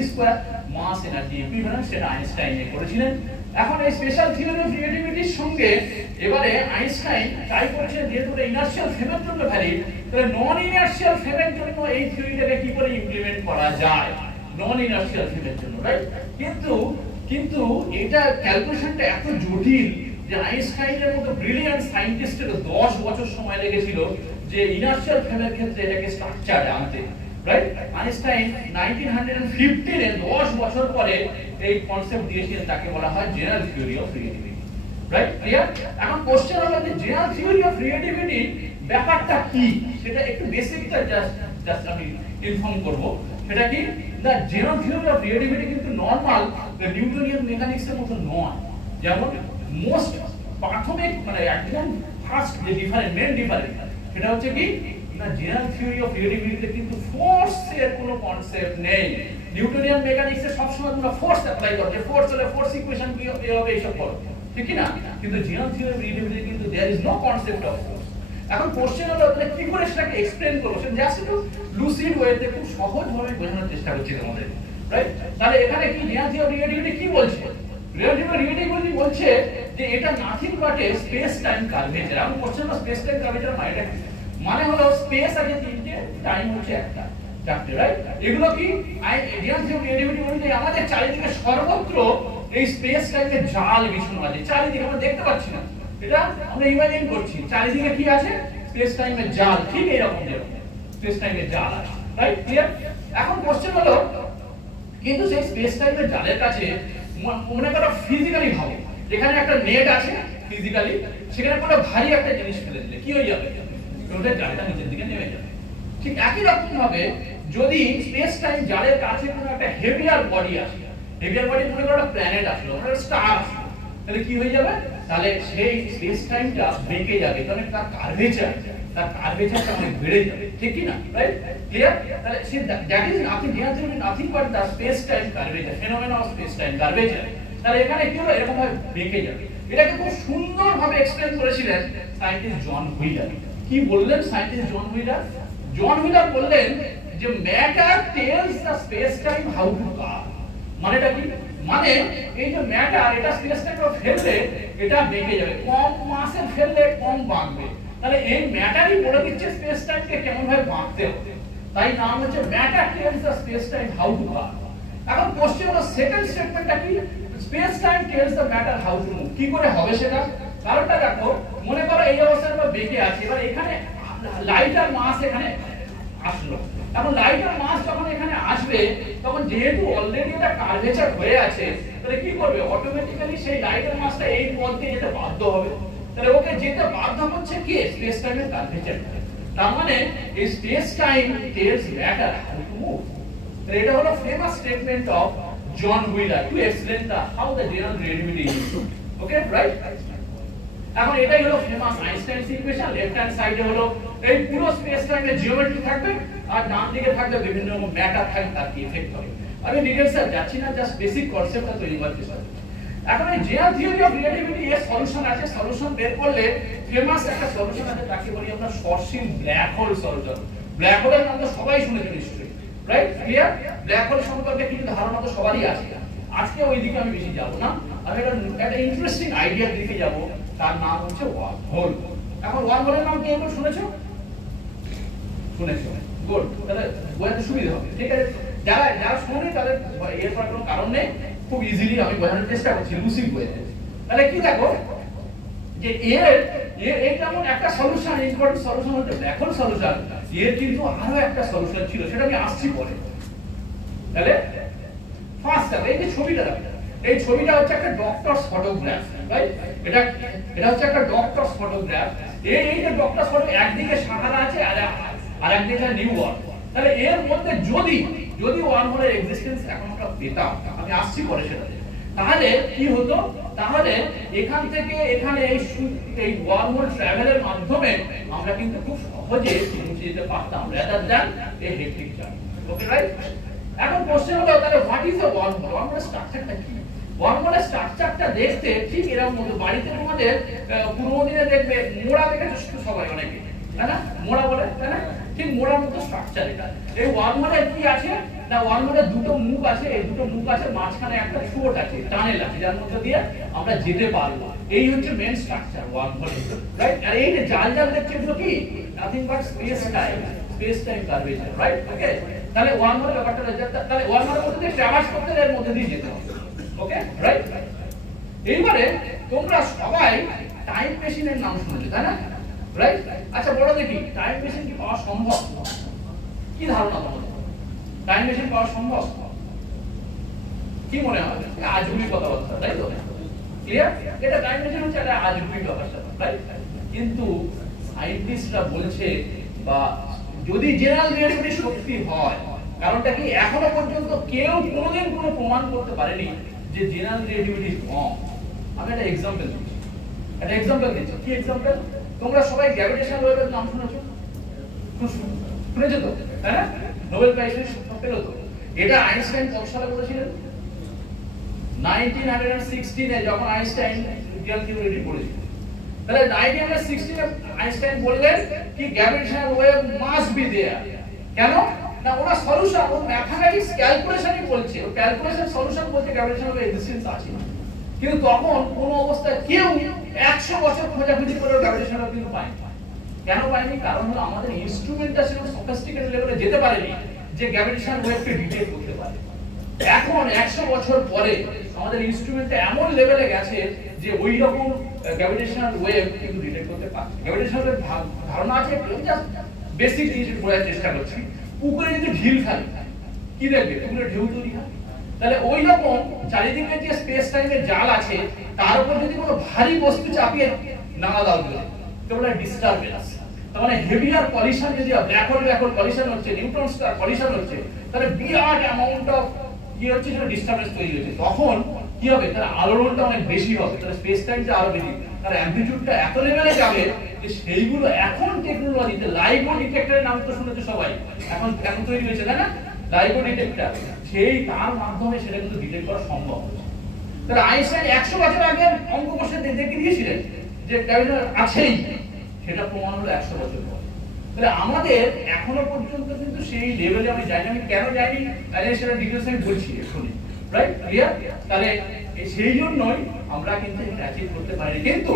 মাস এনার্জি ইকুইভ্যালেন্স, সেটা আইনস্টাইন করেছিলেন। এখন এই স্পেশাল থিওরি অফ রিলেটিভিটির সঙ্গে এবারে আইনস্টাইন ট্রাই করেছেন যেহেতু ইনার্শিয়াল ফ্রেমের জন্য ভ্যালিড, তাহলে নন ইনার্শিয়াল ফ্রেমের জন্য এই থিওরিটাকে কি করে ইমপ্লিমেন্ট করা যায় নন ইনার্শিয়াল ফ্রেমের জন্য, রাইট? কিন্তু এটা ক্যালকুলেশনটা এত জটিল যে আইনস্টাইনের মতো ব্রিলিয়ান্ট সায়েন্টিস্টের 10 বছর সময় লেগেছিল যে ইনার্শিয়াল ফ্রেমের ক্ষেত্রে এটাকে স্ট্রাকচারে আনতে, রাইট? আইনস্টাইন 1915 এ 10 বছর পরে এই কনসেপ্ট দিয়েছিলেন, তাকে বলা হয় general theory of relativity, right? Clear? এখন কোশ্চেন হলো যে জেনারেল থিওরি অফ রিলেটিভিটি ব্যাপারটা কি, সেটা একটু বেসিকটা জাস্ট আমি ইনফর্ম করব। সেটা কি না জেনারেল থিওরি অফ রিলেটিভিটি কিন্তু নরমাল নিউটনিয়ান মেকানিক্সের মতো নয়। যেমন মোস্ট প্রাথমিক মানে একদম ফার্স্ট যে মেইন ডিফারেন্স সেটা হচ্ছে কি না জেনারেল থিওরি অফ রিলেটিভিটিতে কিন্তু ফোর্সের কোনো কনসেপ্ট নেই। নিউটনিয়ান মেকানিক্সে সব সময় তোমরা ফোর্স অ্যাপ্লাই করো, যে ফোর্স হলে ফোর্স ইকুয়েশন কি হবে এইসব করো, ঠিক কি না? কিন্তু জেনারেল থিওরি অফ রিলেটিভিটি কিন্তু there is no concept of force. এখন কোশ্চেন হলো তাহলে কি করে সেটাকে এক্সপ্লেইন করব, সেটা জাস্ট একটু লুসিড ওয়েতে খুব সহজভাবে বোঝানোর চেষ্টা করছি তোমাদের, রাইট? তাহলে এখানে কি জেনারেল থিওরি অফ রিলেটিভিটি কি বলছে? রিলেটিভিটি বলছে যে এটা nothing but A space time curvature. আমি কোশ্চেন স্পেস টাইম কার্ভেচার মানে হলো স্পেস আছে তিনটে, টাইম হচ্ছে একটা, চারটে, রাইট? এগুলো কি জেনারেল থিওরি অফ রিলেটিভিটি বলছে আমাদের চারিদিকে সর্বত্র এই স্পেস টাইমের জাল বিছানো আছে, চারিদিকে আমরা দেখতে পাচ্ছি না, এটা আমরা ইমাজিন করছি চারিদিকে কি আছে স্পেস টাইমের জাল, ঠিক এরকম যেরকম স্পেস টাইমের জাল আছে, রাইট? ক্লিয়ার? এখন কোশ্চেন হলো কিন্তু সেই স্পেস টাইমের জালের কাছে মনে করো ফিজিক্যালি ভাবে যেখানে একটা নেট আছে ফিজিক্যালি, সেখানে কোনো ভারী একটা জিনিস ফেলে দিলে কি হয়ে যাবে? ওটা জালটা নিচের দিকে নেমে যাবে। ঠিক একই রকম ভাবে যদি স্পেস টাইম জালের কাছে কোনো একটা হেভিয়ার বডি আসে, হেভিয়ার বডি মনে করো একটা প্ল্যানেট আসলো, একটা স্টার আসলো, তাহলে কি হয়ে যাবে? তাহলে সেই স্পেস টাইমটা বেঁকে যাবে, কারণ তার কার্ভেচারটা অনেক বেড়ে যাবে, ঠিক কি না? রাইট? ক্লিয়ার? তাহলে say that is nothing but the space time curvature, phenomenon of speech time curvature. তাহলে এখানে কি হলো এরকম ভাবে বেঁকে যাবে। এটাকে খুব সুন্দরভাবে এক্সপ্লেইন করেছিলেন সায়েন্টিস্ট জন হুইলার। কি বললেন সায়েন্টিস্ট জন হুইলার? জন হুইলার বললেন যে matter tells the space time how to curve. মানেটা কি? মানে এই যে ম্যাটার এটা স্পেস টাইমে ফেললে এটা বেঁকে যাবে, কম মাসে ফেললে কম বাঁকবে। তাহলে এই ম্যাটারই বলে দিচ্ছে স্পেস টাইমকে কেমন ভাবে বাঁকতে হবে, তাই নাম হচ্ছে matter tells the space time how to curve. এখন কোশ্চেন হলো সেকেন্ড স্টেটমেন্টটা কি? Space time tells the matter how to move. কি করে হবে সেটা? কারণটা দেখো, মনে করো এই অবস্থায় আমরা বেঁকে আছি, এবার এখানে লাইট আর মাস এখানে আসলো। এখন লাইট আর মাস যখন এখানে আসবে তখন যেহেতু অলরেডি এটা কার্ভেচার হয়ে আছে, তাহলে কি করবে? অটোমেটিক্যালি সেই লাইট আর মাসটা এই পথ দিয়ে যেতে বাধ্য হবে। তাহলে ওকে যেতে বাধ্য হচ্ছে কি? স্পেস টাইমের কার্ভেচার। তার মানে এই space time tells matter how to move. তাহলে এটা হলো famous statement of John Wheeler to explain the how the general relativity is. Okay, right? এখন এটাই হলো famous Einstein's equation. Left hand সাইডে হলো এই পুরো স্পেস টাইমের জিওমেট্রি থাকবে, আর ডান দিকে থাকবে বিভিন্ন রকম ম্যাটার থাকবে, তার কি এফেক্ট করে। আমি ডিটেইলসে যাচ্ছি না, জাস্ট বেসিক কনসেপ্টটা তৈরি করার চেষ্টা করছি। এখন এই জেনারেল থিওরি অফ রিলেটিভিটি এর সলিউশন আছে, সলিউশন বের করলে ফেমাস একটা সলিউশন আছে, তাকে বলি আমরা সসীম ব্ল্যাক হোল সলিউশন। ব্ল্যাক হোলের নাম তো সবাই শুনেছেন নিশ্চয়ই, রাইট? ক্লিয়ার? ব্ল্যাক হোল সম্পর্কে কিছু ধারণা তো সবারই আছে। আজকে ওই দিকে আমি বেশি যাব না, আমি একটা ইন্টারেস্টিং আইডিয়ার দিকে যাব, তার নাম হচ্ছে ওয়ার্ম হোল। এখন ওয়ার্ম হোলের নাম কি একবার শুনেছো? শুনেছো? গুড, তাহলে বোঝাতে সুবিধা হবে। ঠিক আছে, যারা যারা শুনে তাদের এর পর কোনো কারণ নেই, খুব ইজিলি আমি বোঝানোর চেষ্টা করছি লুসিড ওয়েতে। তাহলে কি দেখো যে এর যেমন একটা সলিউশন, ইম্পর্টেন্ট সলিউশন হচ্ছে ব্ল্যাক হোল সলিউশন, এর কিন্তু আরো একটা সলিউশন ছিল, সেটা আমি আসছি পরে। তাহলে ফার্স্ট এই যে ছবিটা, এই ছবিটা হচ্ছে একটা ডক্টরস ফটোগ্রাফ, রাইট? এটা হচ্ছে একটা ডক্টরস ফটোগ্রাফ। এই যে ডক্টরস ফটো, একদিকে সাহারা আছে আর একদিকে নিউ ওয়ার্ল্ড। তাহলে এর মধ্যে যদি ওয়ার্ম হোলের এক্সিস্টেন্স এখন আমরা পেতাম, আমি আসছি পরে সেটাতে, তাহলে কি হতো? তাহলে এখান থেকে এখানে এই ওয়ার্ম হোল ট্রাভেলের মাধ্যমে আমরা কিন্তু খুব সহজে পৌঁছে যেতে পারতাম, রাদার দ্যান এই হেক্টিক জার্নি। Okay, right? এখন কোশ্চেন হলো তাহলে what is a wormhole? ওয়ার্ম হোলের স্ট্রাকচারটা কি? ওয়ার্ম হোলের স্ট্রাকচারটা দেখতে ঠিক এরকম মতো, বাড়িতে তোমাদের পুরোনো দিনে দেখবে মোড়া দেখেছো সবাই, অনেকে, তাই না? মোড়া বলে, তাই না? ঠিক মোড়ার মতো স্ট্রাকচার এটা। এই ওয়ার্ম হোলের কি আছে না, ওয়ার্ম হোলের দুটো মুখ আছে, এই দুটো মুখ আছে, মাঝখানে একটা ঠোঁট আছে, টানেল আছে, যার মধ্যে দিয়ে আমরা যেতে পারবো। এই হচ্ছে মেন স্ট্রাকচার ওয়ার্ম হোলের, রাইট? আর এই যে জাল জাল দেখছে এগুলো কি? Nothing but space time curvature, right? Okay, তাহলে ওয়ার্ম হোলের ব্যাপারটা, তাহলে ওয়ার্ম হোলের মধ্যে দিয়ে ট্রাভার্স করতে এর মধ্যে দিয়ে যেতে হবে। ওকে, রাইট? এইবারে তোমরা সবাই টাইম মেশিনের নাম শুনেছো, তাই না? রাইট? আচ্ছা বলো দেখি, টাইম মেশিন কি পাওয়া সম্ভব? কি ধারণা তোমাদের? টাইম মেশিন পাওয়া সম্ভব? কি মনে হয়? আজগুবি কথাবার্তা, তাই তো? ক্লিয়ার? এটা টাইম মেশিন হচ্ছে একটা আজগুবি কথাবার্তা, রাইট? কিন্তু সায়েন্টিস্টরা বলছে, বা যদি জেনারেল রিলেটিভিটি সত্যি হয়, কারণটা কি এখনো পর্যন্ত কেউ কোনোদিন কোনো প্রমাণ করতে পারেনি যে জেনারেল রিলেটিভিটি ইজ রং। আমি একটা এক্সাম্পল দিচ্ছি, কি এক্সাম্পল? তোমরা সবাই গ্র্যাভিটেশনাল ওয়েভের নাম শুনেছো? শুনেছো তো, তাই না? নোবেল প্রাইজ পেল তো। এটা আইনস্টাইন কত সালে বলেছিলেন? 1916 এ, যখন আইনস্টাইন জেনারেল রিলেটিভিটি পড়েছিলেন। তাহলে 1916 এ আইনস্টাইন বললেন কি gravitational wave must be there. কেন না, ওরা সলিউশন, ও ম্যাথমেটিক্স ক্যালকুলেশনই বলছে, ও ক্যালকুলেশন সলিউশন বলছে গ্র্যাভিটেশনাল ওয়েভ এক্সিস্টেন্স আছে। কিন্তু তখন কোন অবস্থায় কেউ 100 বছর খোঁজাখুঁজি করে গ্র্যাভিটেশনাল কিন্তু পায়নি। কেন পায়নি? কারণ হলো আমাদের ইনস্ট্রুমেন্টটা সেরকম সফিস্টিকেটেড লেভেলে যেতে পারেনি যে গ্র্যাভিটেশনাল ওয়েভকে ডিটেক্ট করতে পারে। এখন 100 বছর পরে আমাদের ইনস্ট্রুমেন্টটা এমন লেভেলে গেছে যে ওই রকম গ্র্যাভিটেশনাল ওয়েভ কিন্তু ডিটেক্ট করতে পারে। গ্র্যাভিটেশনাল ওয়েভ ধারণা আছে, জাস্ট বেসিক জিনিস বোঝার চেষ্টা করছি। পুকুরে যদি ঢিল খায় কি দেখবে? পুকুরে ঢেউ তৈরি হয়। তাহলে ওই রকম চারিদিকে যে স্পেস টাইমের জাল আছে, তার উপর যদি কোনো ভারী বস্তু চাপিয়ে নাড়া দাও দিলে, তো বলে ডিস্টারবেন্স। তার মানে হেভিয়ার কলিশন, যদি ব্ল্যাক হোল কলিশন হচ্ছে, নিউট্রন স্টার কলিশন হচ্ছে, তাহলে বিরাট অ্যামাউন্ট অফ কি হচ্ছে, সেটা ডিস্টারবেন্স তৈরি হচ্ছে। তখন কি হবে? তার আলোড়নটা অনেক বেশি হবে, তাহলে স্পেস টাইমটা আরো বেশি, তার অ্যাম্পলিটিউডটা এত লেভেলে যাবে যে সেইগুলো এখন টেকনোলজিতে লাইগো ডিটেক্টরের নাম তো শুনেছো সবাই, এখন তৈরি হয়েছে, তাই না? লাইগো ডিটেক্টর, সেই তার মাধ্যমে সেটা কিন্তু ডিটেক্ট করা সম্ভব হচ্ছে। তাহলে আইনস্টাইন 100 বছর আগে অঙ্ক কষে দেখে দিয়েছিলেন যে গ্র্যাভিটেশন আছেই, সেটা প্রমাণ হলো 100 বছর পর। তাহলে আমাদের এখনো পর্যন্ত কিন্তু সেই লেভেলে আমি যাইনি। আমি কেন যাইনি সেটা ডিটেইলস আমি বলছি এখনই, রাইট? ক্লিয়ার? তাহলে সেই জন্যই আমরা কিন্তু অ্যাচিভ করতে পারি। কিন্তু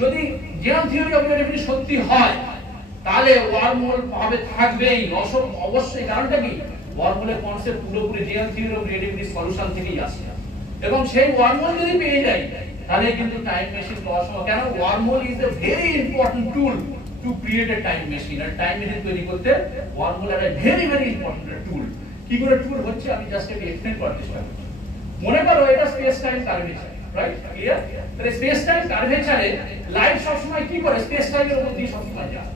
যদি জেনারেল থিওরি অফ রিলেটিভিটি সত্যি হয়, তাহলে ওয়ার্ম হোল ভাবে থাকবেই অবশ্যই। কারণটা কি? ওয়ার্ম হোলের কনসেপ্ট পুরোপুরি general theory of relativity solution থেকেই আসে, এবং সেই ওয়ার্ম হোল যদি পেয়ে যাই, তাহলে কিন্তু টাইম মেশিন পাওয়া সম্ভব। কেন? Wormhole is a very important tool to create a time machine. আর টাইম মেশিন তৈরি করতে ওয়ার্ম হোল একটা ভেরি ইম্পর্টেন্ট টুল। কি করে টুল হচ্ছে আমি জাস্ট একটু এক্সপ্লেইন করার চেষ্টা করছি। মনে করো এটা space time curvature, right? Clear? তাহলে স্পেস টাইম কার্ভেচারে লাইট সব সময় কি করে? স্পেস টাইমের উপর দিয়ে সব সময় যায়।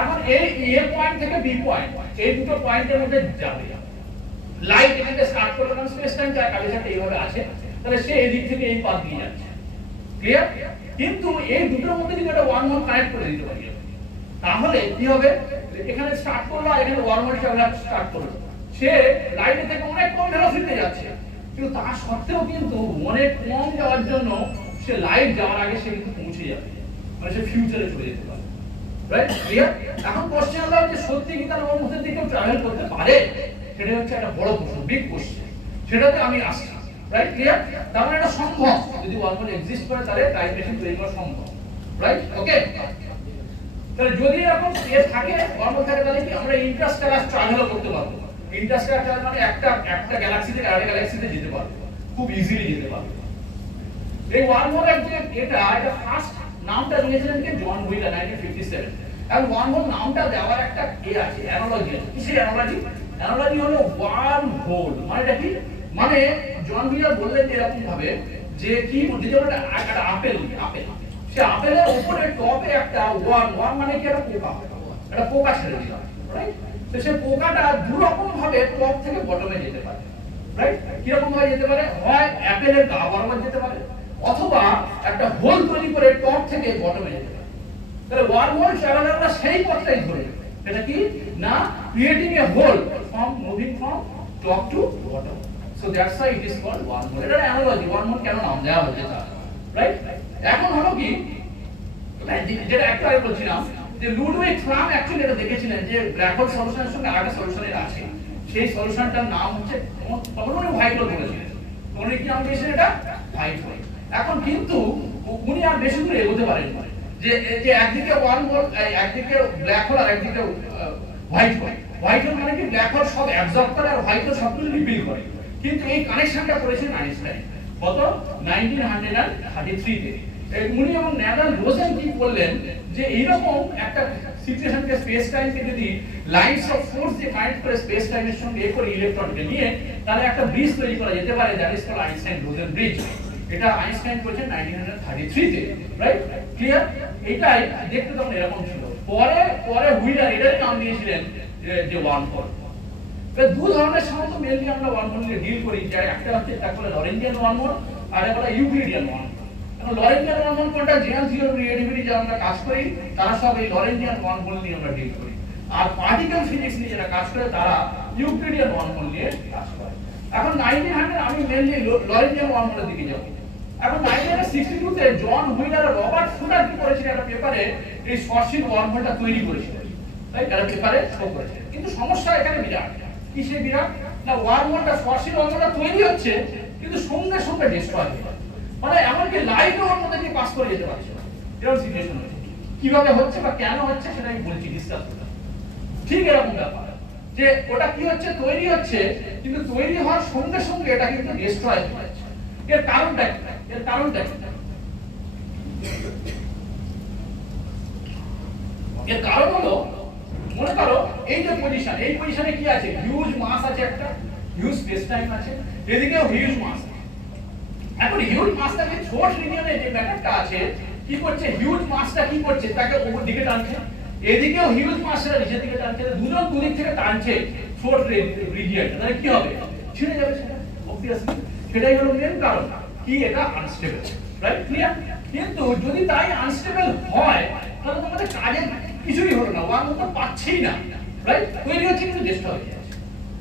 এখন এই এ পয়েন্ট থেকে বি পয়েন্ট, এই দুটো পয়েন্টের মধ্যে যাবে লাইট। এখানে স্টার্ট করলো, কারণ স্পেস টাইম কার্ভেচারটা এইভাবে আছে, তাহলে সে এই দিক থেকে এই পাথ দিয়ে যাচ্ছে। ক্লিয়ার? কিন্তু এই দুটোর মধ্যে যদি একটা ওয়ার্ম হোল কানেক্ট করে দিতে পারি, তাহলে কি হবে? এখানে স্টার্ট করলো আর এখানে ওয়ার্ম হোল স্টার্ট করলো, সে লাইটের থেকে অনেক কম ভেলোসিটিতে যাচ্ছে, কিন্তু তা সত্ত্বেও কিন্তু অনেক কম যাওয়ার জন্য সে লাইট যাওয়ার আগে সে কিন্তু পৌঁছে যাবে, মানে সে ফিউচারে চলে যেতে পারে। Right, clear? এখন কোশ্চেন হলো যে সত্যি কি তার ওর মধ্যে দিকে ট্রাভেল করতে পারে, সেটা হচ্ছে একটা বড় প্রশ্ন, বিগ কোশ্চেন। সেটাতে আমি আসছি। Right, clear? তার মানে এটা সম্ভব, যদি ওয়ার্মহোল এক্সিস্ট করে তাহলে টাইম মেশিন তৈরি করা সম্ভব। Right, okay? তাহলে যদি এরকম থাকে, ওয়ার্মহোল থাকে, তাহলে কি আমরা ইন্টারস্টেলার ট্রাভেলও করতে পারবো। ইন্টারস্টেলার ট্রাভেল মানে একটা গ্যালাক্সি থেকে আরেকটা গ্যালাক্সিতে যেতে পারবো, খুব ইজিলি যেতে পারবো। এই ওয়ার্মহোলের যে এটা ফার্স্ট নামটা দিয়েছিলেন কে? জন হুইলার 1957। এবং ওয়ার্মহোল নামটা দেওয়ার একটা আছে, অ্যানালজি আছে। কিসের অ্যানালজি? অ্যানালজি হলো ওয়ার্মহোল মানেটা কি? মানে জন হুইলার বললেন এরকম ভাবে যে কি, যেমন একটা আপেল, সে আপেলের উপরে টপে একটা ওয়ার্ম মানে কি? একটা পোকা ছেড়ে দিলাম। রাইট, তো সে পোকাটা দু রকম ভাবে টপ থেকে বটমে যেতে পারে। রাইট, কি রকম ভাবে যেতে পারে? হয় অ্যাপেলের গা বরাবর যেতে পারে, অথবা একটা হোল তৈরি করে টপ থেকে বটমে যেতে পারে। তাহলে ওয়ার্মহোল ট্রাভেলাররা সেই পথটাই ধরে, এটা কি না, creating a hole from moving from top to bottom. So that's why it is called wormhole. এটা অ্যানালজি, ওয়ার্মহোল কেন নাম দেওয়া হয়েছে তার। রাইট, এখন হলো কি, যেটা একটু আগে বলছিলাম যে লুডউইগ ফ্রাম অ্যাকচুয়ালি এটা দেখেছিলেন যে ব্ল্যাক হোল সলিউশনের সঙ্গে আরেকটা সলিউশনের আছে, সেই সলিউশনটার নাম হচ্ছে, তখন উনি হোয়াইট হোল বলেছিলেন, উনি কি নাম দিয়েছেন? এটা হোয়াইট হোল। এখন কিন্তু উনি আর বেশি দূর এগোতে পারেন না, যে একদিকে ওয়ার্মহোল, একদিকে ব্ল্যাক হোল আর একদিকে হোয়াইট হোল। হোয়াইট হোল মানে কি? ব্ল্যাক হোল সব অ্যাবজর্ব করে আর হোয়াইট হোল সবগুলো রিপিল করে। কিন্তু এই কানেকশনটা করেছেন আইনস্টাইন কত 1933 তে। উনি এবং ন্যাডাল রোজেন কি বললেন যে এইরকম একটা সিচুয়েশনকে, স্পেস টাইমকে যদি লাইনস অফ ফোর্স দিয়ে কানেক্ট করে স্পেস টাইমের সঙ্গে এ করে ইলেকট্রনকে নিয়ে, তাহলে একটা ব্রিজ তৈরি করা যেতে পারে, that is called Einstein Rosen bridge. এটা আইনস্টাইন করেছেন 1933 তে। Right, clear? এটাই দেখতে তখন এরকম ছিল। পরে হুইলার এটাই নাম দিয়েছিলেন যে ওয়ার্মহোল। দু ধরনের সাধারণত মেনলি আমরা ওয়ার্মহোল নিয়ে ডিল করি, যার একটা হচ্ছে তাকে বলে লরেন্টিয়ান ওয়ার্মহোল, আর একটা বলে ইউক্লিডিয়ান ওয়ার্মহোল। এখন লরেন্টিয়ান ওয়ার্মহোল কোনটা? জেনারেল থিওরি অফ রিলেটিভিটি যারা আমরা কাজ করি তারা সব এই লরেন্টিয়ান ওয়ার্মহোল নিয়ে আমরা ডিল করি, আর পার্টিকেল ফিজিক্স নিয়ে যারা কাজ করে তারা ইউক্লিডিয়ান ওয়ার্মহোল নিয়ে কাজ করে। এখন 1900 আমি মেনলি লরেন্টিয়ান ওয়ার্মহোলের দিকে যাব। এখন 1962 তে জন হুইলার আর রবার্ট ফুলার কি করেছিলেন, একটা পেপারে এই সসিড ওয়ার্মহোলটা তৈরি করেছিলেন। তাই একটা পেপারে শো করেছে। কিন্তু সমস্যা এখানে বিরাট। কি সে বিরাট? না, ওয়ার্মহোলটা, সসিড ওয়ার্মহোলটা তৈরি হচ্ছে কিন্তু সঙ্গে সঙ্গে ডিস্ট্রয় হয়ে যায়, মানে এমনকি লাইটও ওর মধ্যে দিয়ে পাস করে যেতে পারছে না। এরকম সিচুয়েশন হচ্ছে। কিভাবে হচ্ছে বা কেন হচ্ছে সেটা আমি বলছি, ডিসকাস করলাম। ঠিক এরকম ব্যাপার যে ওটা কি হচ্ছে, তৈরি হচ্ছে কিন্তু তৈরি হওয়ার সঙ্গে সঙ্গে এটা কিন্তু ডিস্ট্রয় হয়ে যাচ্ছে। এর কারণটা কি? এর কারণ হলো, মনে করো এই যে পজিশন, এই পজিশনে কি আছে? হিউজ মাস আছে, একটা হিউজ স্পেস টাইম আছে, এদিকেও হিউজ মাস। এখন হিউজ মাসটাকে ছোট রিজিয়নে যে ম্যাটারটা আছে কি করছে? হিউজ মাসটা কি করছে? তাকে উপর দিকে টানছে, এদিকেও হিউজ মাসটা নিচের দিকে টানছে, দুজন দুদিক থেকে টানছে ছোট রিজিয়ন। তাহলে কি হবে? ছিঁড়ে যাবে সেটা, অবভিয়াসলি। সেটাই হলো মেন কারণ কি, এটা আনস্টেবল। Right, clear? কিন্তু যদি তাই আনস্টেবল হয় তাহলে তোমাদের কাজের কিছুই হলো না, ওয়ার্মহোল তো পাচ্ছেই না। রাইট, তৈরি হচ্ছে কিন্তু ডিস্ট্রয় হয়ে যাচ্ছে।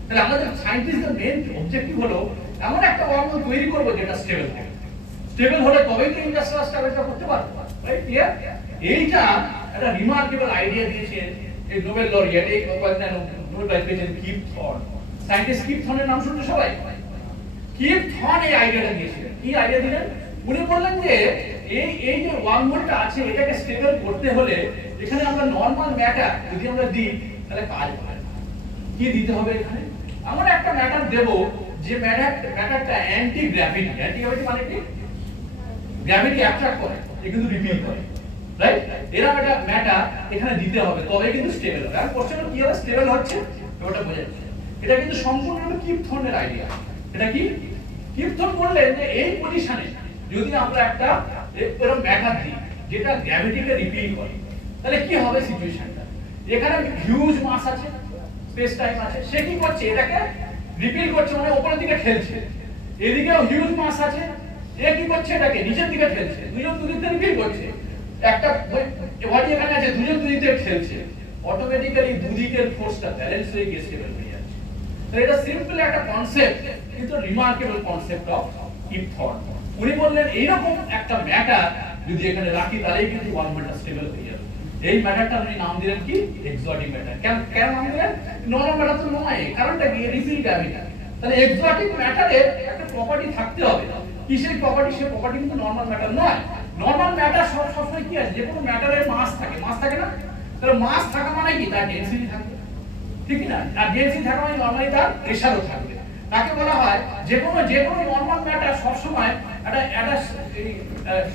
তাহলে আমাদের সায়েন্টিস্টদের মেন অবজেক্টিভ হলো এমন একটা ওয়ার্মহোল তৈরি করব যেটা স্টেবল থাকে। স্টেবল হলে তবেই তো ইন্ডাস্ট্রিয়াল ট্রাভেলটা করতে পারবো। Right, clear? এইটা একটা রিমার্কেবল আইডিয়া দিয়েছেন এই নোবেল লরিয়েট, এই নোবেল প্রাইজ পেয়েছেন কিপ থর্ন। সায়েন্টিস্ট কিপ থর্নের নাম শুনতে সবাই? কিপ থর্ন এই আইডিয়াটা দিয়েছিলেন। কি আইডিয়া দিলেন? উনি বললেন যে এই যে ওয়ার্মহোলটা আছে এটাকে স্টেবল করতে হলে এখানে আমরা নরমাল ম্যাটার যদি আমরা দিই তাহলে কাজ হবে। কি দিতে হবে? এখানে আমরা একটা ম্যাটার দেব যে ম্যাটারটা অ্যান্টি গ্র্যাভিটি। অ্যান্টি গ্র্যাভিটি মানে কি? গ্র্যাভিটি অ্যাট্রাক্ট করে, এ কিন্তু রিপিল করে। রাইট, এরকম একটা ম্যাটার এখানে দিতে হবে, তবে কিন্তু স্টেবল হবে। আর কোশ্চেন কি হবে স্টেবল হচ্ছে ওটা বোঝা যাচ্ছে। এটা কিন্তু সম্পূর্ণরূপে কিপ থর্নের আইডিয়া। এটা কি? কিপ থর্ন বললেন যে এই পজিশনে যদি আমরা একটা এরকম ম্যাটার দিই যেটা গ্র্যাভিটিকে রিপিল করে, তাহলে কি হবে সিচুয়েশনটা? এখানে হিউজ মাস আছে, স্পেস টাইম আছে, সে কি করছে? এটাকে রিপিল করছে, মানে উপরের দিকে ঠেলছে। এদিকেও হিউজ মাস আছে, এ কি করছে? এটাকে নিচের দিকে ঠেলছে। দুজন দুদিক থেকে রিপিল করছে। একটা বডি এখানে আছে, দুজন দুদিক থেকে ঠেলছে। অটোমেটিক্যালি দুদিকের ফোর্সটা ব্যালেন্স হয়ে গিয়ে স্টেবল হয়ে যাচ্ছে। তো এটা সিম্পল একটা কনসেপ্ট, কিন্তু remarkable concept of Kip Thorne. উনি বললেন এইরকম একটা ম্যাটার যদি এখানে রাখি তাহলেই কিন্তু ওয়ার্মহোলটা স্টেবল হয়ে যাবে। এই ম্যাটারটা উনি নাম দিলেন কি এক্সোটিক ম্যাটার। কেন নাম দিলেন? নরমাল ম্যাটার তো নয়, কারণটা কি রিপিল গ্র্যাভিটি। তাহলে এক্সোটিক ম্যাটারের একটা প্রপার্টি থাকতে হবে। কি সেই প্রপার্টি? সেই প্রপার্টি কিন্তু নরমাল ম্যাটার নয়। নরমাল ম্যাটার সবসময় কি আছে, যে কোনো ম্যাটারের মাস থাকে না? তাহলে মাস থাকা মানে কি তার ডেনসিটি থাকবে, ঠিক না? আর ডেনসিটি থাকা মানে নরমালি তার প্রেসারও থাকবে। তাকে বলা হয় যে কোনো নরমাল ম্যাটার সবসময় একটা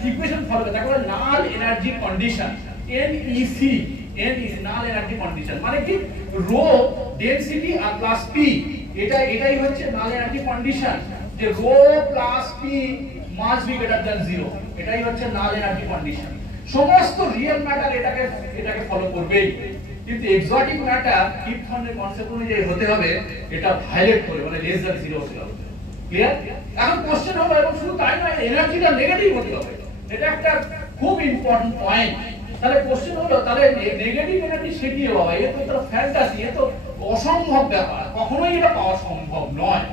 ইকুয়েশন ফলো করে, তাকে বলে null energy condition, NEC null energy condition. মানে কি রো ডেনসিটি আর প্লাস পি, এটাই হচ্ছে নাল এনার্জি কন্ডিশন, যে rho plus p must be greater than 0। এটাই হচ্ছে নাল এনার্জি কন্ডিশন। সমস্ত রিয়েল ম্যাটার এটাকে ফলো করবেই, কিন্তু এক্সোটিক ম্যাটার কিপ থর্নের কনসেপ্ট অনুযায়ী হতে হবে এটা ভায়োলেট করে, মানে লেস দ্যান 0 হতে হবে। ক্লিয়ার? এখন কোশ্চেন হলো, এবং শুধু তাই নয়, এনার্জিটা নেগেটিভ হতে হবে। এটা একটা খুব ইম্পর্টেন্ট পয়েন্ট। তাহলে কোশ্চেন হলো, তাহলে নেগেটিভ এনার্জি সে কি হবে? এ তো ফ্যান্টাসি, এ তো অসম্ভব ব্যাপার, কখনোই এটা পাওয়া সম্ভব নয়।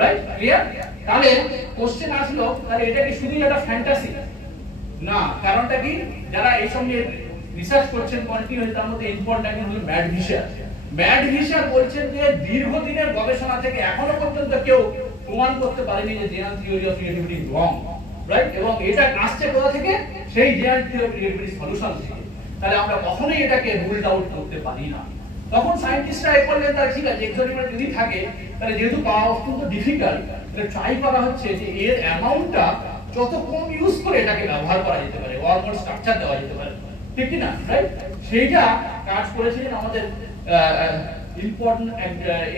রাইট? ক্লিয়ার? তাহলে কোশ্চেন আসলো, তাহলে এটা কি শুধু একটা ফ্যান্টাসি? না, কারণটা কি? যারা এই সঙ্গে রিসার্চ করছেন কন্টিনিউ, তার মধ্যে ইম্পর্টেন্ট হলো ম্যাড ভিশার বলছেন যে দীর্ঘদিনের গবেষণা থেকে এখনো পর্যন্ত কেউ প্রমাণ করতে পারেনি যে general theory of relativity wrong. Right? এবং এটা আসছে কোথা থেকে? সেই general theory of relativity solution থেকে। তাহলে আমরা কখনোই এটাকে রুল আউট করতে পারি না। তখন সায়েন্টিস্টরা এ করলেন, তার ঠিক আছে এক্সোটিক যদি থাকে, তাহলে যেহেতু পাওয়া অত্যন্ত ডিফিকাল্ট, তাহলে ট্রাই করা হচ্ছে যে এর অ্যামাউন্টটা যত কম ইউজ করে এটাকে ব্যবহার করা যেতে পারে, ওয়ার্মহোল স্ট্রাকচার দেওয়া যেতে পারে, ঠিক কি না? রাইট? সেইটা কাজ করেছিলেন আমাদের ইম্পর্টেন্ট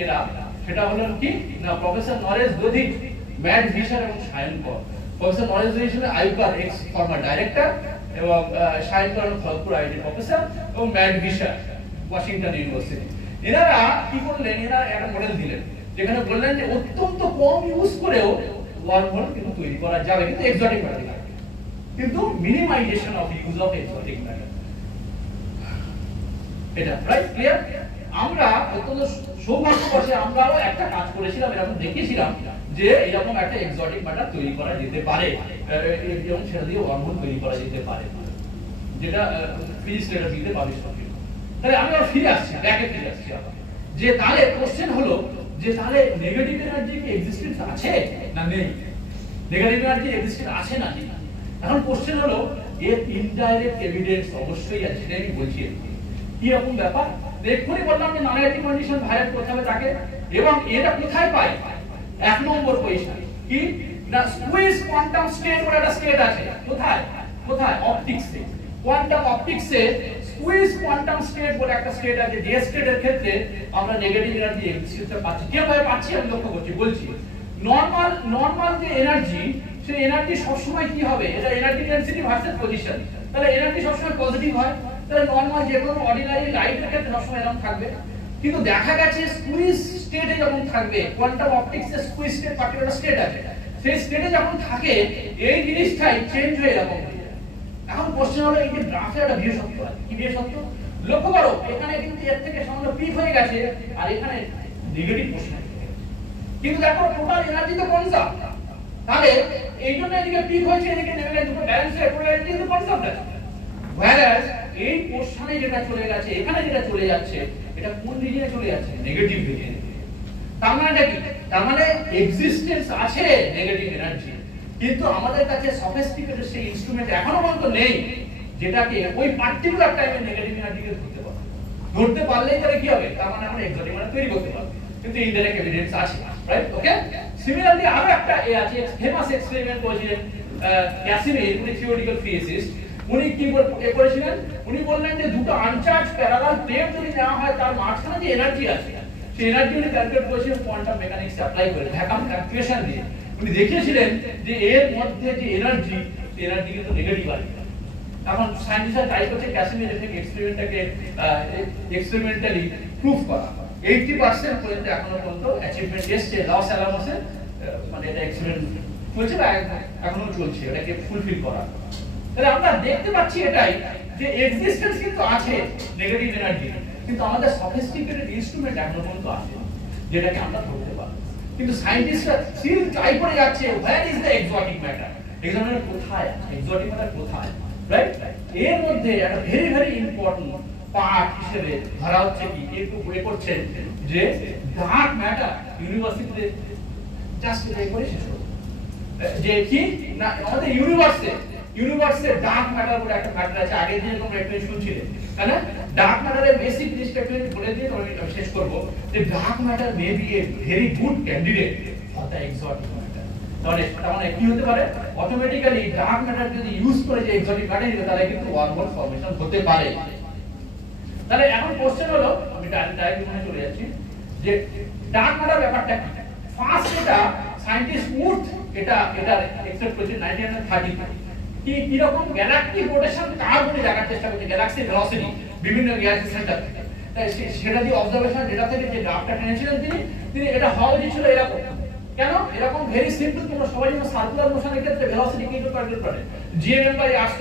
এরা। সেটা হলো কি না, প্রফেসর নরেশ দধিচ, ম্যাড ভিশার এবং সায়নকর। প্রফেসর নরেশ দধিচ ছিলেন আইউকার এক্স ফর্মার ডাইরেক্টর, এবং সায়নকর হলেন খড়গপুর আইআইটি প্রফেসর, এবং ম্যাড ভিশার ওয়াশিংটন ইউনিভার্সিটি। এনারা কি করলেন? এনারা একটা মডেল দিলেন, যেখানে বললেন যে অত্যন্ত কম ইউজ করেও ওয়ার্মহোল কিন্তু তৈরি করা যাবে, কিন্তু এক্সোটিক ম্যাটার লাগবে, কিন্তু minimisation of use of exotic matter. এটা রাইট? ক্লিয়ার? আমরা অত্যন্ত সৌভাগ্যবশে আমরাও একটা কাজ করেছিলাম, এরকম দেখিয়েছিলাম যে এরকম একটা এক্সোটিক ম্যাটার তৈরি করা যেতে পারে, এবং সেটা দিয়ে ওয়ার্মহোল তৈরি করা যেতে পারে, যেটা ফিজিক্স লেটার দিতে পাবলিশ হবে। তাহলে আমি আবার ফিরে আসছি, ব্যাকে ফিরে আসছি আবার, যে তাহলে কোশ্চেন হলো যে তাহলে নেগেটিভ এনার্জি কি এক্সিস্টেন্স আছে না নেই? নেগেটিভ এনার্জি এক্সিস্টেন্স আছে না নেই? এখন কোশ্চেন হলো, এর ইনডাইরেক্ট এভিডেন্স অবশ্যই আছে, সেটা আমি বলছি। কি রকম ব্যাপার? এক্ষুনি বললাম যে নন এনার্জি কন্ডিশন ভায়োলেট করতে হবে তাকে, এবং এটা কোথায় পাই? 1 নম্বর পজিশন কি না, স্কুইজ কোয়ান্টাম স্টেট বলে একটা স্টেট আছে। কোথায়? অপটিক্সে। কোয়ান্টাম অপটিক্সে স্কুইজ কোয়ান্টাম স্টেট বলে একটা স্টেট আছে, যে স্টেটের ক্ষেত্রে আমরা নেগেটিভ এনার্জি এক্সিস্টেন্স পাচ্ছি। কিভাবে পাচ্ছি আমি লক্ষ্য করছি, বলছি। নরমাল যে এনার্জি, সেই এনার্জি সবসময় কি হবে? এটা এনার্জি ডেনসিটি ভার্সেস পজিশন। তাহলে এনার্জি সবসময় পজিটিভ হয়, তাহলে নরমাল যে কোনো অর্ডিনারি লাইটের ক্ষেত্রে সবসময় এরকম থাকবে। কিন্তু দেখা গেছে স্কুইজ স্টেটে যখন থাকবে, কোয়ান্টাম অপটিক্সে স্কুইজ স্টেট পার্টিকুলার স্টেট আছে, সেই স্টেটে যখন থাকে এই জিনিসটাই চেঞ্জ হয়ে এরকম হয়ে যায়। এখন কোশ্চেন হলো, এই যে গ্রাফে একটা বিশেষত্ব আছে, কি বিশেষত্ব? লক্ষ্য করো, এখানে কিন্তু এর থেকে সামান্য পিক হয়ে গেছে, আর এখানে নেগেটিভ পোর্শন। কিন্তু দেখো টোটাল এনার্জি তো কনজার্ভ, তাহলে এই জন্য এদিকে পিক হয়েছে, এদিকে নেমে গেছে, দুটো ব্যালেন্স হয়ে পোলারিটি কিন্তু কনজার্ভ আছে। whereas এই পোর্শনে যেটা চলে গেছে, এখানে যেটা চলে যাচ্ছে, এটা কোন রিজিয়নে চলে যাচ্ছে? নেগেটিভ রিজিয়নে। তার মানে কি? তার মানে এক্সিস্টেন্স আছে নেগেটিভ এনার্জি, কিন্তু আমাদের কাছে সফিস্টিকেটেড সেই ইনস্ট্রুমেন্ট এখনো পর্যন্ত নেই, যেটাকে ওই পার্টিকুলার টাইমে নেগেটিভ এনার্জিকে ধরতে পারে। ধরতে পারলেই তাহলে কি হবে? তার মানে আমরা এক্সোটিক ম্যাটার তৈরি করতে পারবো, কিন্তু ইনডাইরেক্ট এভিডেন্স আছে। রাইট? ওকে। সিমিলারলি আরো একটা আছে, ফেমাস এক্সপেরিমেন্ট করেছিলেন ক্যাসিমির, উনি থিওরিটিক্যাল ফিজিসিস্ট। উনি কি করেছিলেন? উনি বললেন যে দুটো আনচার্জ প্যারালাল প্লেট যদি নেওয়া হয়, তার মাঝখানে যে এনার্জি আছে, সেই এনার্জি উনি ক্যালকুলেট করেছিলেন কোয়ান্টাম মেকানিক্স অ্যাপ্লাই করে, ভ্যাকুয়াম অ্যাক্টিভেশন দিয়ে। উনি দেখিয়েছিলেন যে এর মধ্যে যে এনার্জি কিন্তু নেগেটিভ আছে। এখন সায়েন্টিস্টরা ট্রাই করছে ক্যাসিমির এফেক্ট এক্সপেরিমেন্টটাকে এক্সপেরিমেন্টালি প্রুফ করা। 80% পর্যন্ত এখনো পর্যন্ত অ্যাচিভমেন্ট এসছে লস অ্যালামসে, মানে এটা এক্সপেরিমেন্ট চলছে বা এখনো চলছে, এটাকে ফুলফিল করা। তাহলে আমরা দেখতে পাচ্ছি এটাই, যে এক্সিস্টেন্স কিন্তু আছে নেগেটিভ এনার্জি, কিন্তু আমাদের সফিস্টিকেটেড ইনস্ট্রুমেন্ট এখনো পর্যন্ত আছে। যেটাকে আমরা ধরতে পারবো। কিন্তু সায়েন্টিস্টরা স্টিল ট্রাই করে যাচ্ছে where is the exotic matter, exotic কোথায় আছে, এক্সোটিক ম্যাটার কোথায়, রাইট? এর মধ্যে একটা ভেরি ভেরি ইম্পর্টেন্ট পার্ট হিসেবে ধরা হচ্ছে কি একটু বই করছে যে ডার্ক ম্যাটার ইউনিভার্সিটিতে জাস্ট এই করে শেষ করব যে কি না আমাদের ইউনিভার্সে ডার্ক ম্যাটার বলে একটা ম্যাটার আছে। আগে যে তোমরা একটু শুনছিলে তাই না, ডার্ক ম্যাটারের বেসিক জিনিসটাকে বলে দিয়ে আমি শেষ করব যে dark matter may B a very good candidate for the exotic matter. তাহলে কি হতে পারে, অটোমেটিক্যালি ডার্ক ম্যাটার যদি ইউজ করে যে এক্সোটিক ম্যাটার নিতে তাহলে কিন্তু ওয়ার্মহোল ফর্মেশন হতে পারে। তাহলে এখন কোশ্চেন হলো, আমি ডাইরেক্ট চলে যাচ্ছি যে ডার্ক ম্যাটার ব্যাপারটা কি। ফার্স্ট এটা সায়েন্টিস্ট উড এটা এক্সেপ্ট করেছে 1930 কি রকম গ্যালাক্টিক রোটেশন কার্ভ বলে দেখার চেষ্টা করছে, গ্যালাক্সির ভেলোসিটি বিভিন্ন গ্যালাক্সি সেন্টার থেকে। তাই সেটা দিয়ে অবজারভেশন ডেটা থেকে যে গ্রাফটা টেনেছিলেন তিনি এটা হওয়া উচিত ছিল এরকম। কেন এরকম? ভেরি সিম্পল, তোমরা সবাই জানো সার্কুলার মোশনের ক্ষেত্রে ভেলোসিটি কি টু ক্যালকুলেট করে gm/r² =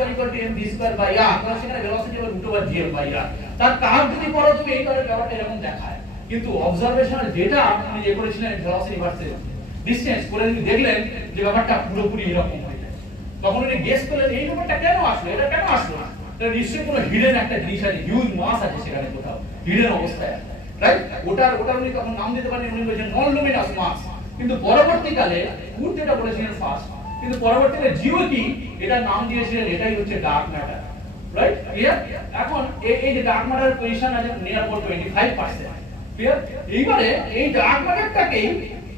mv²/r, সেখানে ভেলোসিটি হবে √gm/r। তার কার্ভ যদি করো তুমি এই ধরনের ব্যাপারটা এরকম দেখায়। কিন্তু অবজারভেশনাল ডেটা আপনি যে করেছিলেন ভেলোসিটি ভার্সেস ডিসটেন্স করে যদি দেখলেন যে ব্যাপারটা পুরোপুরি এরকম হয়ে যায়, তখন উনি গেস করলেন এই ব্যাপারটা কেন আসলো, এটা কেন আসলো না, তার নিশ্চয়ই কোনো হিডেন একটা জিনিস আছে, হিউজ মাস আছে সেখানে কোথাও হিডেন অবস্থায় আছে, রাইট? ওটা উনি তখন নাম দিতে পারেন, উনি বলেছেন নন লুমিনাস মাস। কিন্তু পরবর্তীকালে উড যেটা বলেছিলেন ফার্স্ট, কিন্তু পরবর্তীকালে জিও কি এটা নাম দিয়েছিলেন, এটাই হচ্ছে ডার্ক ম্যাটার, রাইট? ক্লিয়ার? এখন এই যে ডার্ক ম্যাটারের পজিশন আছে নিয়ার অ্যাবাউট 25%, ক্লিয়ার? এইবারে এই ডার্ক ম্যাটারটাকেই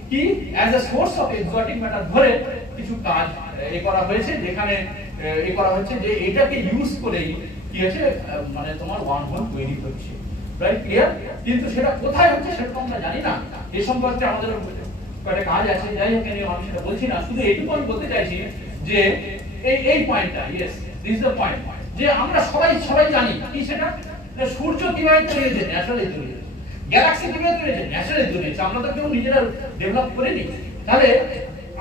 কি as a source of exotic matter ধরে কিছু কাজ করা হয়েছে, যেখানে করা হচ্ছে যে এটাকে ইউজ করেই কি আছে মানে তোমার ওয়ার্মহোল তৈরি হচ্ছে, রাইট? ক্লিয়ার? কিন্তু সেটা কোথায় হচ্ছে সেটা তো আমরা জানি না। এই সম্পর্কে আমাদের কয়েকটা কাজ আছে, যাই হোক আমি সেটা বলছি না, শুধু এইটুকু আমি বলতে চাইছি যে এই পয়েন্টটা, yes this is the point, যে আমরা সবাই জানি কি সেটা, যে সূর্য কিভাবে তৈরি হয়েছে, ন্যাচারালি তৈরি হয়েছে, গ্যালাক্সি কিভাবে তৈরি হয়েছে, ন্যাচারালি তৈরি হয়েছে, আমরা তো কেউ নিজেরা ডেভেলপ করিনি। তাহলে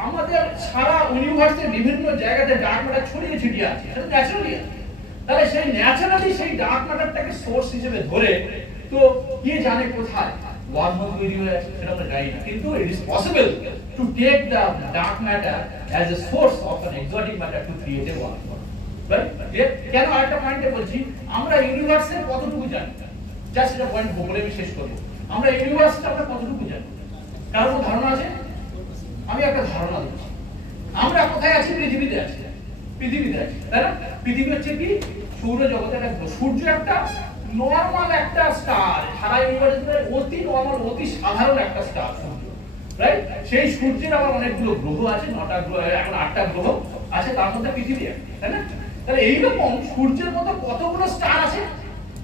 আমাদের সারা ইউনিভার্সের বিভিন্ন জায়গাতে ডার্ক ম্যাটার ছড়িয়ে ছিটিয়ে আছে, সেটা ন্যাচারালি আছে। তাহলে সেই ন্যাচারালি সেই ডার্ক ম্যাটারটাকে সোর্স হিসেবে ধরে তো কে জানে কোথায় ওয়ার্মহোল তৈরি হয়ে আছে সেটা আমরা জানি না, কিন্তু it is possible to take the dark matter as a source of an exotic matter to create a wormhole, right? কেন আরেকটা পয়েন্টে বলছি, আমরা ইউনিভার্সের কতটুকু জানি, জাস্ট এটা পয়েন্ট বলে আমি শেষ করব। আমরা ইউনিভার্সটা আমরা কতটুকু জানি, কারোর কোনো ধারণা আছে? আমি একটা ধারণা দিচ্ছি, আমরা কোথায় আছি? পৃথিবীতে আছি, তাই না? পৃথিবী হচ্ছে কি সৌরজগতের একটা সূর্য, একটা নরমাল একটা স্টার, সারা ইউনিভার্সের অতি নরমাল অতি সাধারণ একটা স্টার সূর্য, রাইট? সেই সূর্যের আবার অনেকগুলো গ্রহ আছে, 9টা গ্রহ, এখন 8টা গ্রহ আছে, তার মধ্যে পৃথিবী আছে, তাই না? তাহলে এইরকম সূর্যের মতো কতগুলো স্টার আছে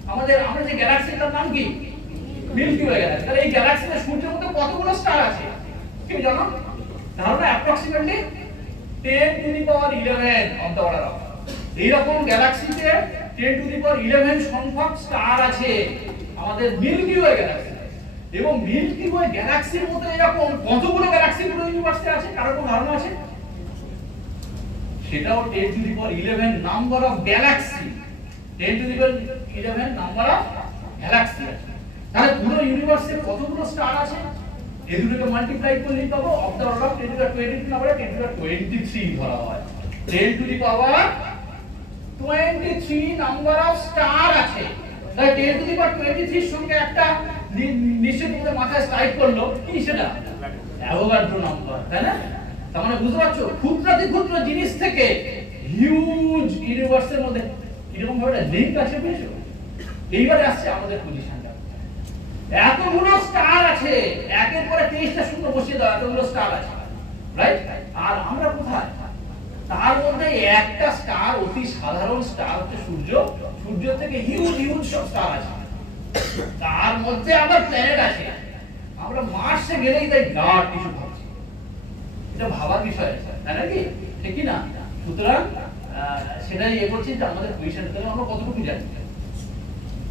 আমরা যে গ্যালাক্সিটার নাম কি মিল্কি ওয়ে গ্যালাক্সি। তাহলে এই গ্যালাক্সিতে সূর্যের মধ্যে কতগুলো স্টার আছে কেউ জানো? ধারণা approximately 10⁻11 of the order of. এইরকম গ্যালাক্সিতে 10⁻11 সংখ্যক স্টার আছে আমাদের মিল্কি ওয়ে গ্যালাক্সি। এবং মিল্কি ওয়ে গ্যালাক্সির মধ্যে এরকম কতগুলো গ্যালাক্সি পুরো ইউনিভার্সে আছে কারো কোনো ধারণা আছে? সেটাও 10⁻11 number of Galaxy, 10⁻11 number of Galaxy আছে। তাহলে পুরো ইউনিভার্সে কতগুলো স্টার আছে? এই দুটোকে মাল্টিপ্লাই করলে পাবো অফ দ্য অর্ডার অফ 10⁻22 নাম্বারে 10⁻23 ধরা হয়। 10⁻23 নাম্বার অফ স্টার আছে। তাই 10⁻23 এর সঙ্গে একটা নিশ্চয়ই তোমাদের মাথায় স্ট্রাইক করলো কি সেটা? অ্যাভোগাড্রো নাম্বার, তাই না? তার মানে বুঝতে পারছো ক্ষুদ্রাতি ক্ষুদ্র জিনিস থেকে হিউজ ইউনিভার্সের মধ্যে এরকম ভাবে লিংক আছে, বুঝছো? এইবারে আসছে আমাদের পজিশনটা, এতগুলো স্টার আছে, একের পরে 23টা শূন্য বসিয়ে দাও, এতগুলো স্টার আছে, রাইট? আর আমরা কোথায়? তার মধ্যে একটা স্টার অতি সাধারণ স্টার হচ্ছে সূর্য, সূর্য থেকে হিউজ সব স্টার আছে, তার মধ্যে আবার প্ল্যানেট আছে। আমরা মার্সে গেলেই তাই গাঢ় কিছু ভাবছি, এটা ভাবার বিষয় আছে, তাই নাকি? ঠিক কি না? সুতরাং সেটাই করছি যে আমাদের পজিশন থেকে আমরা কতটুকু জানি,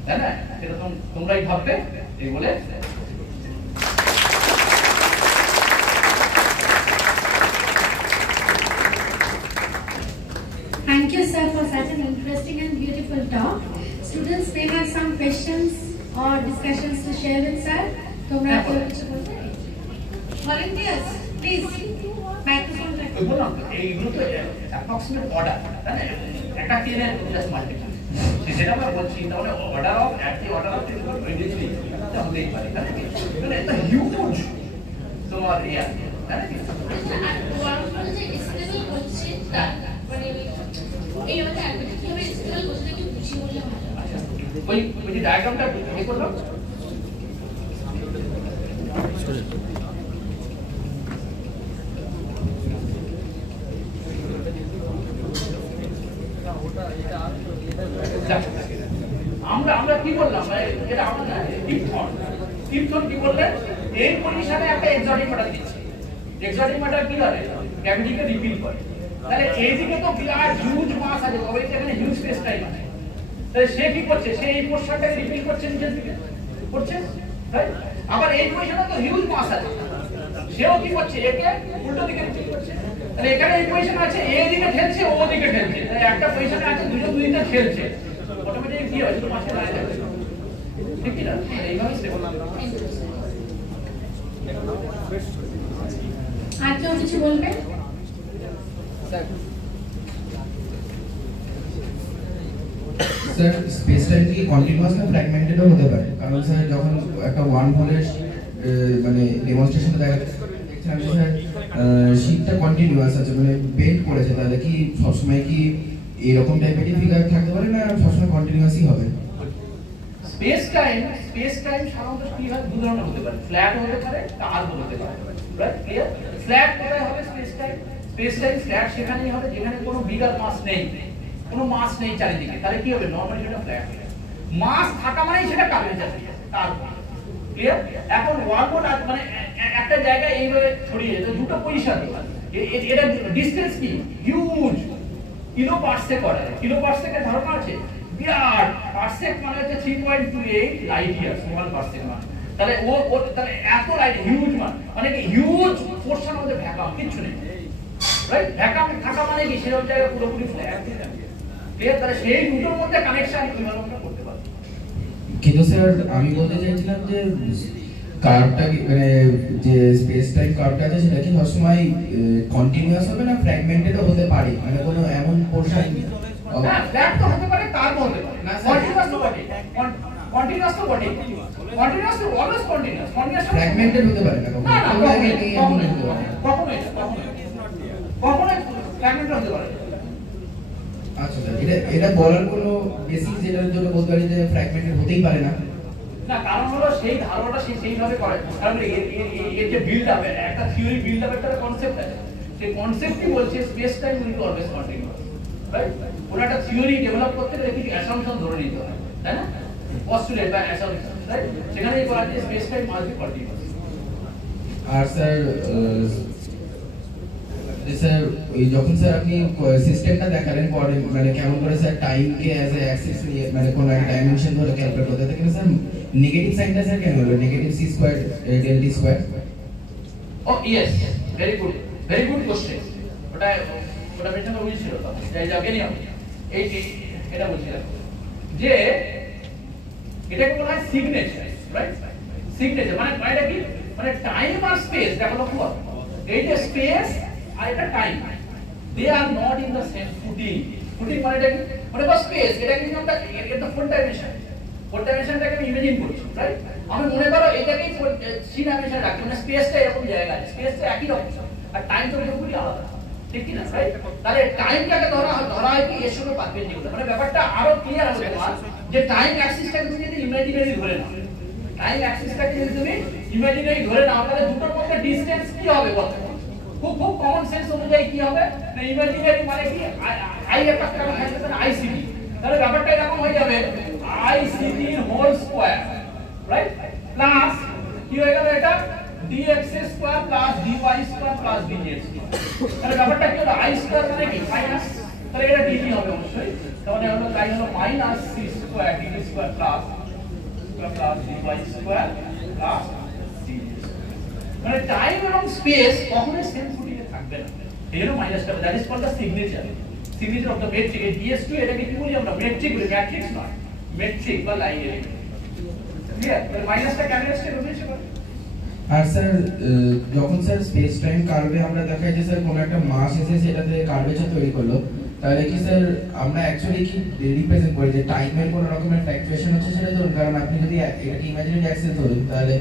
তাই না? সেটা তোমরাই ভাববে। এই বলে Thank you, sir, for such an interesting and beautiful talk. Students may have some questions or discussions to share with sir. তোমরা কেউ কিছু বলবে? Volunteers, please. Microphone. বললাম এইগুলো তো অ্যাপ্রক্সিমেট অর্ডার, তাই না? একটা ক্লিয়ার জাস্ট মাল্টিপ্লাই, সেটা আমরা বলছি। তাহলে order of at the order of 23 এটা হতেই পারে, তাই না? মানে এটা হিউজ তোমার এরিয়া, তাই না? আর ওয়ার্কফ্লোতে যে এসএলএল করছে তার মানে এই আমাদের অ্যাডমিট কিভাবে এসএলএল করছে একটু বুঝিয়ে বললে ভালো। আচ্ছা, ওই যে ডায়াগ্রামটা এ করলাম, আমরা কি বললাম, এটা আমরা টিপথন কি বললেন, এই পজিশনে একটা এক্সোটিক ম্যাটার দিচ্ছে। এক্সোটিক ম্যাটার কি করে, ক্যাভিটিকে রিপিল করে। তাহলে এইদিকে তো বিরাট হিউজ মাস আছে, তবে এখানে হিউজ স্পেস টাইম আছে। তাহলে সে কি করছে, সে এই পোর্শনটাকে রিপিল করছে নিচের দিকে করছে, রাইট? আবার এই পজিশনে তো হিউজ মাস আছে, সেও কি করছে, একে উল্টো দিকে রিপিল করছে। তাহলে এখানে এই পজিশন আছে, এ দিকে ঠেলছে, ও দিকে ঠেলছে। তাহলে একটা পজিশনে আছে, দুজন দুইটা ঠেলছে, অটোমেটিক কি হয়, শুধু মাসে দাঁড়িয়ে যাবে, ঠিক কি না? এইভাবে স্টেপ করলাম। আর কেউ কিছু বলবে? স্যার স্পেস টাইম কি কন্টিনিউয়াস না ফ্র্যাগমেন্টেডও হতে পারে? কারণ স্যার যখন একটা ওয়ান হোলের মানে ডেমনস্ট্রেশনে দেখা দেখছিলাম যে স্যার শীটটা কন্টিনিউয়াস আছে, মানে বেন্ড করেছে, তাহলে কি সবসময় কি এরকম টাইপেরই ফিগার থাকতে পারে না সবসময় কন্টিনিউয়াসই হবে? স্পেস টাইম সাধারণত কি হয়, দু ধরনের হতে পারে, ফ্ল্যাট হতে পারে, কার্ভ হতে পারে, রাইট? ক্লিয়ার? ফ্ল্যাট কোথায় হবে স্পেস টাইম ফ্ল্যাট সেখানেই হবে যেখানে কোনো বিগার মাস নেই, কোনো মাস নেই চারিদিকে। তাহলে কি হবে, নরমালি সেটা ফ্ল্যাট হবে। মাস থাকা মানেই সেটা কার্ভেচার হয়ে যাবে, কার্ভ। ক্লিয়ার? এখন ওয়ার্মোড মানে একটা জায়গায় এইভাবে ছড়িয়ে যেত, দুটো পজিশন, এটা ডিসটেন্স কি huge, kilo parsec order. Kilo পারসেকের ধারণা আছে, বিরাট। পারসেক মানে হচ্ছে 3.28 লাইট ইয়ার্স, 1 পারসেক মানে। তাহলে ও তাহলে এত লাইট, হিউজ মানে কি হিউজ পোরশন মধ্যে ভ্যাকুয়াম, কিছু নেই, রাইট? ভ্যাকুয়াম থাকা মানে কি সেরকম জায়গা পুরোপুরি ফ্ল্যাট। ক্লিয়ার? তাহলে সেই দুটোর মধ্যে কানেকশন কিভাবে আমরা করতে পারি? কিন্তু স্যার আমি বলতে চাইছিলাম যে কার্ভটা মানে যে স্পেস টাইম কার্ভটা আছে সেটা কি সবসময় কন্টিনিউয়াস হবে না ফ্র্যাগমেন্টেডও হতে পারে, মানে কোনো এমন পোরশন? হ্যাঁ, ফ্ল্যাট তো হতে পারে, কার্ভ হতে পারে, কন্টিনিউয়াস তো বটে, কন্টিনিউয়াস তো বটে, কন্টিনিউয়াস তো অলওয়েজ কন্টিনিউয়াস, কন্টিনিউয়াস ফ্র্যাগমেন্টেড হতে পারে না না না, কখনোই ফ্র্যাগমেন্ট হতে পারে। আচ্ছা স্যার, এটা বলার কোনো বেসিক যেটার জন্য বলতে পারি যে ফ্র্যাগমেন্টেড হতেই পারে না? না, কারণ হলো সেই ধারণাটা সেইভাবে করে, কারণ এর যে বিল্ড আপ, একটা থিওরি বিল্ড আপ, একটা কনসেপ্ট আছে, সেই কনসেপ্টই বলছে space time will be always continuous, right? ওরা একটা থিওরি ডেভেলপ করতে গেলে কিছু অ্যাসাম্পশন ধরে নিতে হয়, তাই না? পস্টুলেট বা অ্যাসাম্পশন, রাইট? সেখানে এই বলা যে space time must be continuous. আর স্যার স্যার ওই যখন স্যার আপনি সিস্টেমটা দেখালেন পরে, মানে কেমন করে স্যার টাইমকে অ্যাজ এ অ্যাক্সিস নিয়ে মানে কোন একটা ডাইমেনশন ধরে ক্যালকুলেট করতে থাকে, স্যার নেগেটিভ সাইনটা স্যার কেন হলো negative c square del t square? Oh yes, very good question. ওটা মেনশন হয়েছিল তো, এই যে আগেই আমি এটা বলছিলাম যে এটাকে বলা হয় সিগনেচার, রাইট? সিগনেচার মানে এটা কি, মানে টাইম আর স্পেস, দেখো লক্ষ্য করো, এই যে স্পেস আর এটা time, they are not in the same footing. Footing মানে এটা কি, মানে বা স্পেস, এটা কিন্তু আমরা এটা ফোর ডাইমেনশনটাকে আমি ইমাজিন করছি, রাইট? আমি মনে করো এটাকেই থ্রি ডাইমেনশন রাখছি, মানে স্পেসটা এরকম জায়গায়, স্পেসটা একই রকম আর টাইমটা পুরোপুরি আলাদা, ঠিক কি না, রাইট? তাহলে টাইমটাকে ধরা হয় কি এর সঙ্গে পারপেন্ডিকুলার, মানে ব্যাপারটা আরো ক্লিয়ার হবে তোমার, যে টাইম অ্যাক্সিসটাকে তুমি যদি ইমাজিনারি ধরে নাও, টাইম অ্যাক্সিসটাকে যদি তুমি ইমাজিনারি ধরে নাও, তাহলে দুটোর মধ্যে ডিসটেন্স কি হবে বলতে, খুব কমন সেন্স অনুযায়ী কি হবে না, ইমাজিনারি মানে কি আই একটা কারণ থাকবে না, আইসিটি, তাহলে ব্যাপারটা এরকম হয়ে যাবে ICT whole square, right? Plus কি হয়ে গেল এটা dx square plus dy square plus dz square, তাহলে ব্যাপারটা কি হলো, আই স্কয়ার মানে কি মাইনাস, তাহলে এটা dt হবে অবশ্যই, তাহলে হলো তাই হলো minus c square dt square plus dy square plus dz, মানে টাইম এবং স্পেস কখনোই সেম ফুটিং এ থাকবে না, এই হলো মাইনাসটা, that is called the signature of the metric. এই ds2 এটাকে কি বলি আমরা, মেট্রিক বলি, ম্যাট্রিক্স নয়, মেট্রিক বা লাইন এলিমেন্ট। ক্লিয়ার? তাহলে মাইনাসটা কেন এসেছে বুঝেছো? আর স্যার যখন স্যার স্পেস টাইম কার্ভে আমরা দেখাই যে স্যার কোনো একটা মাস এসে সেটাতে কার্ভেচার তৈরি করলো, তাহলে কি স্যার আমরা অ্যাকচুয়ালি কি রিপ্রেজেন্ট করি যে টাইমের কোনো রকমের ফ্ল্যাকচুয়েশন হচ্ছে সেটা ধরুন, কারণ আপনি যদি এটাকে ইমাজিনারি অ্যাক্সেস ধরুন তাহলে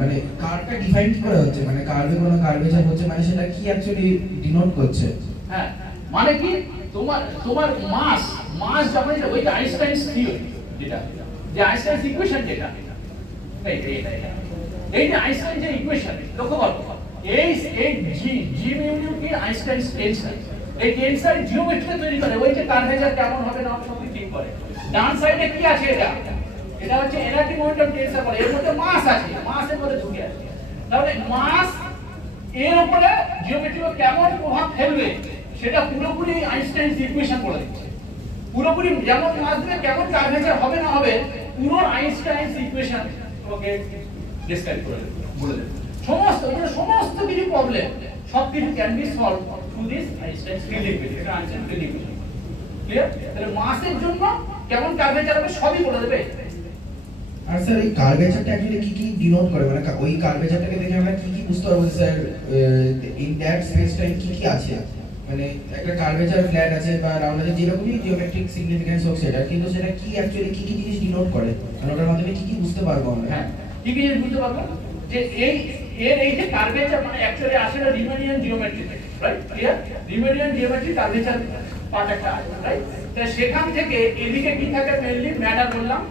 মানে কার্ভটা ডিফাইন কি করে হচ্ছে, মানে কার্ভে কোনো কার্ভেচার হচ্ছে মানে সেটা কি অ্যাকচুয়ালি ডিনোট করছে? হ্যাঁ, মানে কি তোমার মাস যখন ওই আইনস্টাইনস থিওরি যেটা, যে আইনস্টাইনস ইকুয়েশন যেটা, এই যে আইনস্টাইন যে ইকুয়েশন, লক্ষ্য করো এই জি মিউ ইউ কি আইনস্টাইনস টেনসর, এই টেনসর জিওমেট্রি তৈরি করে, ওই যে কার্ভেচার কেমন হবে না সব ঠিক করে। ডান সাইডে কি আছে, এটা হচ্ছে এনার্জি মোমেন্টাম টেনসর বলে, এর মধ্যে মাস আছে, মাসের মধ্যে ঢুকে আছে। তাহলে মাস এর উপরে জিওমেট্রি কেমন প্রভাব ফেলবে সেটা পুরোপুরি আইনস্টাইনস ইকুয়েশন বলে দিচ্ছে। পুরোপুরি যেমন মাস দিয়ে কেমন কার্ভেচার হবে না হবে পুরো আইনস্টাইনস ইকুয়েশন তোমাকে ডিসক্রাইব করে বলে দেবে। সমস্ত কিছু প্রবলেম সবকিছু can be solve through this Einstein's field equation. এটা আইনস্টাইন ফিল্ড ইকুয়েশন, ক্লিয়ার? তাহলে মাসের জন্য কেমন কার্ভেচার হবে সবই বলে দেবে। আর স্যার এই কার্ভেচারটা অ্যাকচুয়ালি কি কি ডিনোট করে, মানে ওই কার্ভেচারটাকে দেখে আমরা কি কি বুঝতে পারবো sir in that space time কি কি আছে? মানে একটা কার্ভেচার ফ্ল্যাট আছে বা রাউন্ড আছে, যেরকমই জিওমেট্রিক সিগনিফিকেন্স হোক সেটা, কিন্তু সেটা কি অ্যাকচুয়ালি কি কি জিনিস ডিনোট করে, মানে ওটার মাধ্যমে কি কি বুঝতে পারবো আমরা? হ্যাঁ, কি কি জিনিস বুঝতে পারবো যে এই যে কার্ভেচার মানে অ্যাকচুয়ালি আসে না রিমেনিয়ান জিওমেট্রি থেকে, right? Clear? Riemannian geometry curvature part একটা আছে, রাইট? তাহলে সেখান থেকে এদিকে কি থাকে, মেইনলি ম্যাটার বললাম,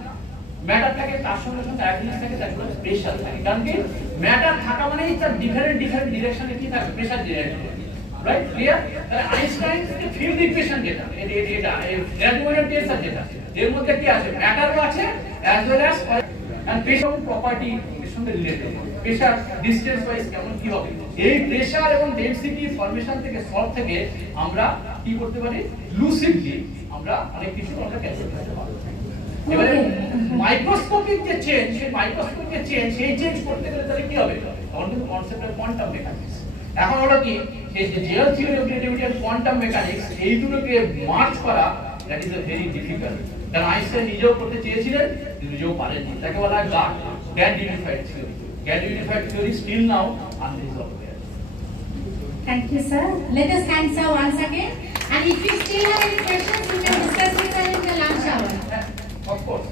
ম্যাটার থাকে, তার সঙ্গে সঙ্গে এক জিনিস থাকে তার মধ্যে প্রেসার থাকে। কারণ কি ম্যাটার থাকা মানেই তার ডিফারেন্ট ডিরেকশনে কি থাকে, প্রেসার জেনারেট করে, রাইট? ক্লিয়ার? তাহলে আইনস্টাইনস যে ফিল্ড ইকুয়েশন যেটা, এটা এনার্জি মোমেন্টাম টেনসর যেটা, এর মধ্যে কি আছে, ম্যাটারও আছে as well as and pressure property এর সঙ্গে রিলেটেড। প্রেসার ডিসটেন্স ওয়াইজ কেমন কি হবে, এই প্রেসার এবং ডেনসিটি ফরমেশন থেকে সলভ থেকে আমরা কি করতে পারি, লুসিডলি আমরা অনেক কিছু আমরা ক্যালকুলেট করতে পারি। এবারে মাইক্রোস্কোপিক যে চেঞ্জ, সেই মাইক্রোস্কোপিক চেঞ্জ, সেই চেঞ্জ করতে গেলে তাহলে কি হবে, তখন কিন্তু কনসেপ্ট অফ কোয়ান্টাম মেকানিক্স। এখন হলো কি, এই যে জেনারেল থিওরি অফ রিলেটিভিটি আর কোয়ান্টাম মেকানিক্স, এই দুটোকে মার্জ করা that is a very difficult. কারণ আইনস্টাইন নিজেও করতে চেয়েছিলেন, নিজেও পারেননি। তাকে বলা হয় GATT unified theory. GATT unified theory still now unresolved. Thank you, sir. Let us thank sir once again. And if you still have any questions, you can discuss with her in the lunch hour. Of course.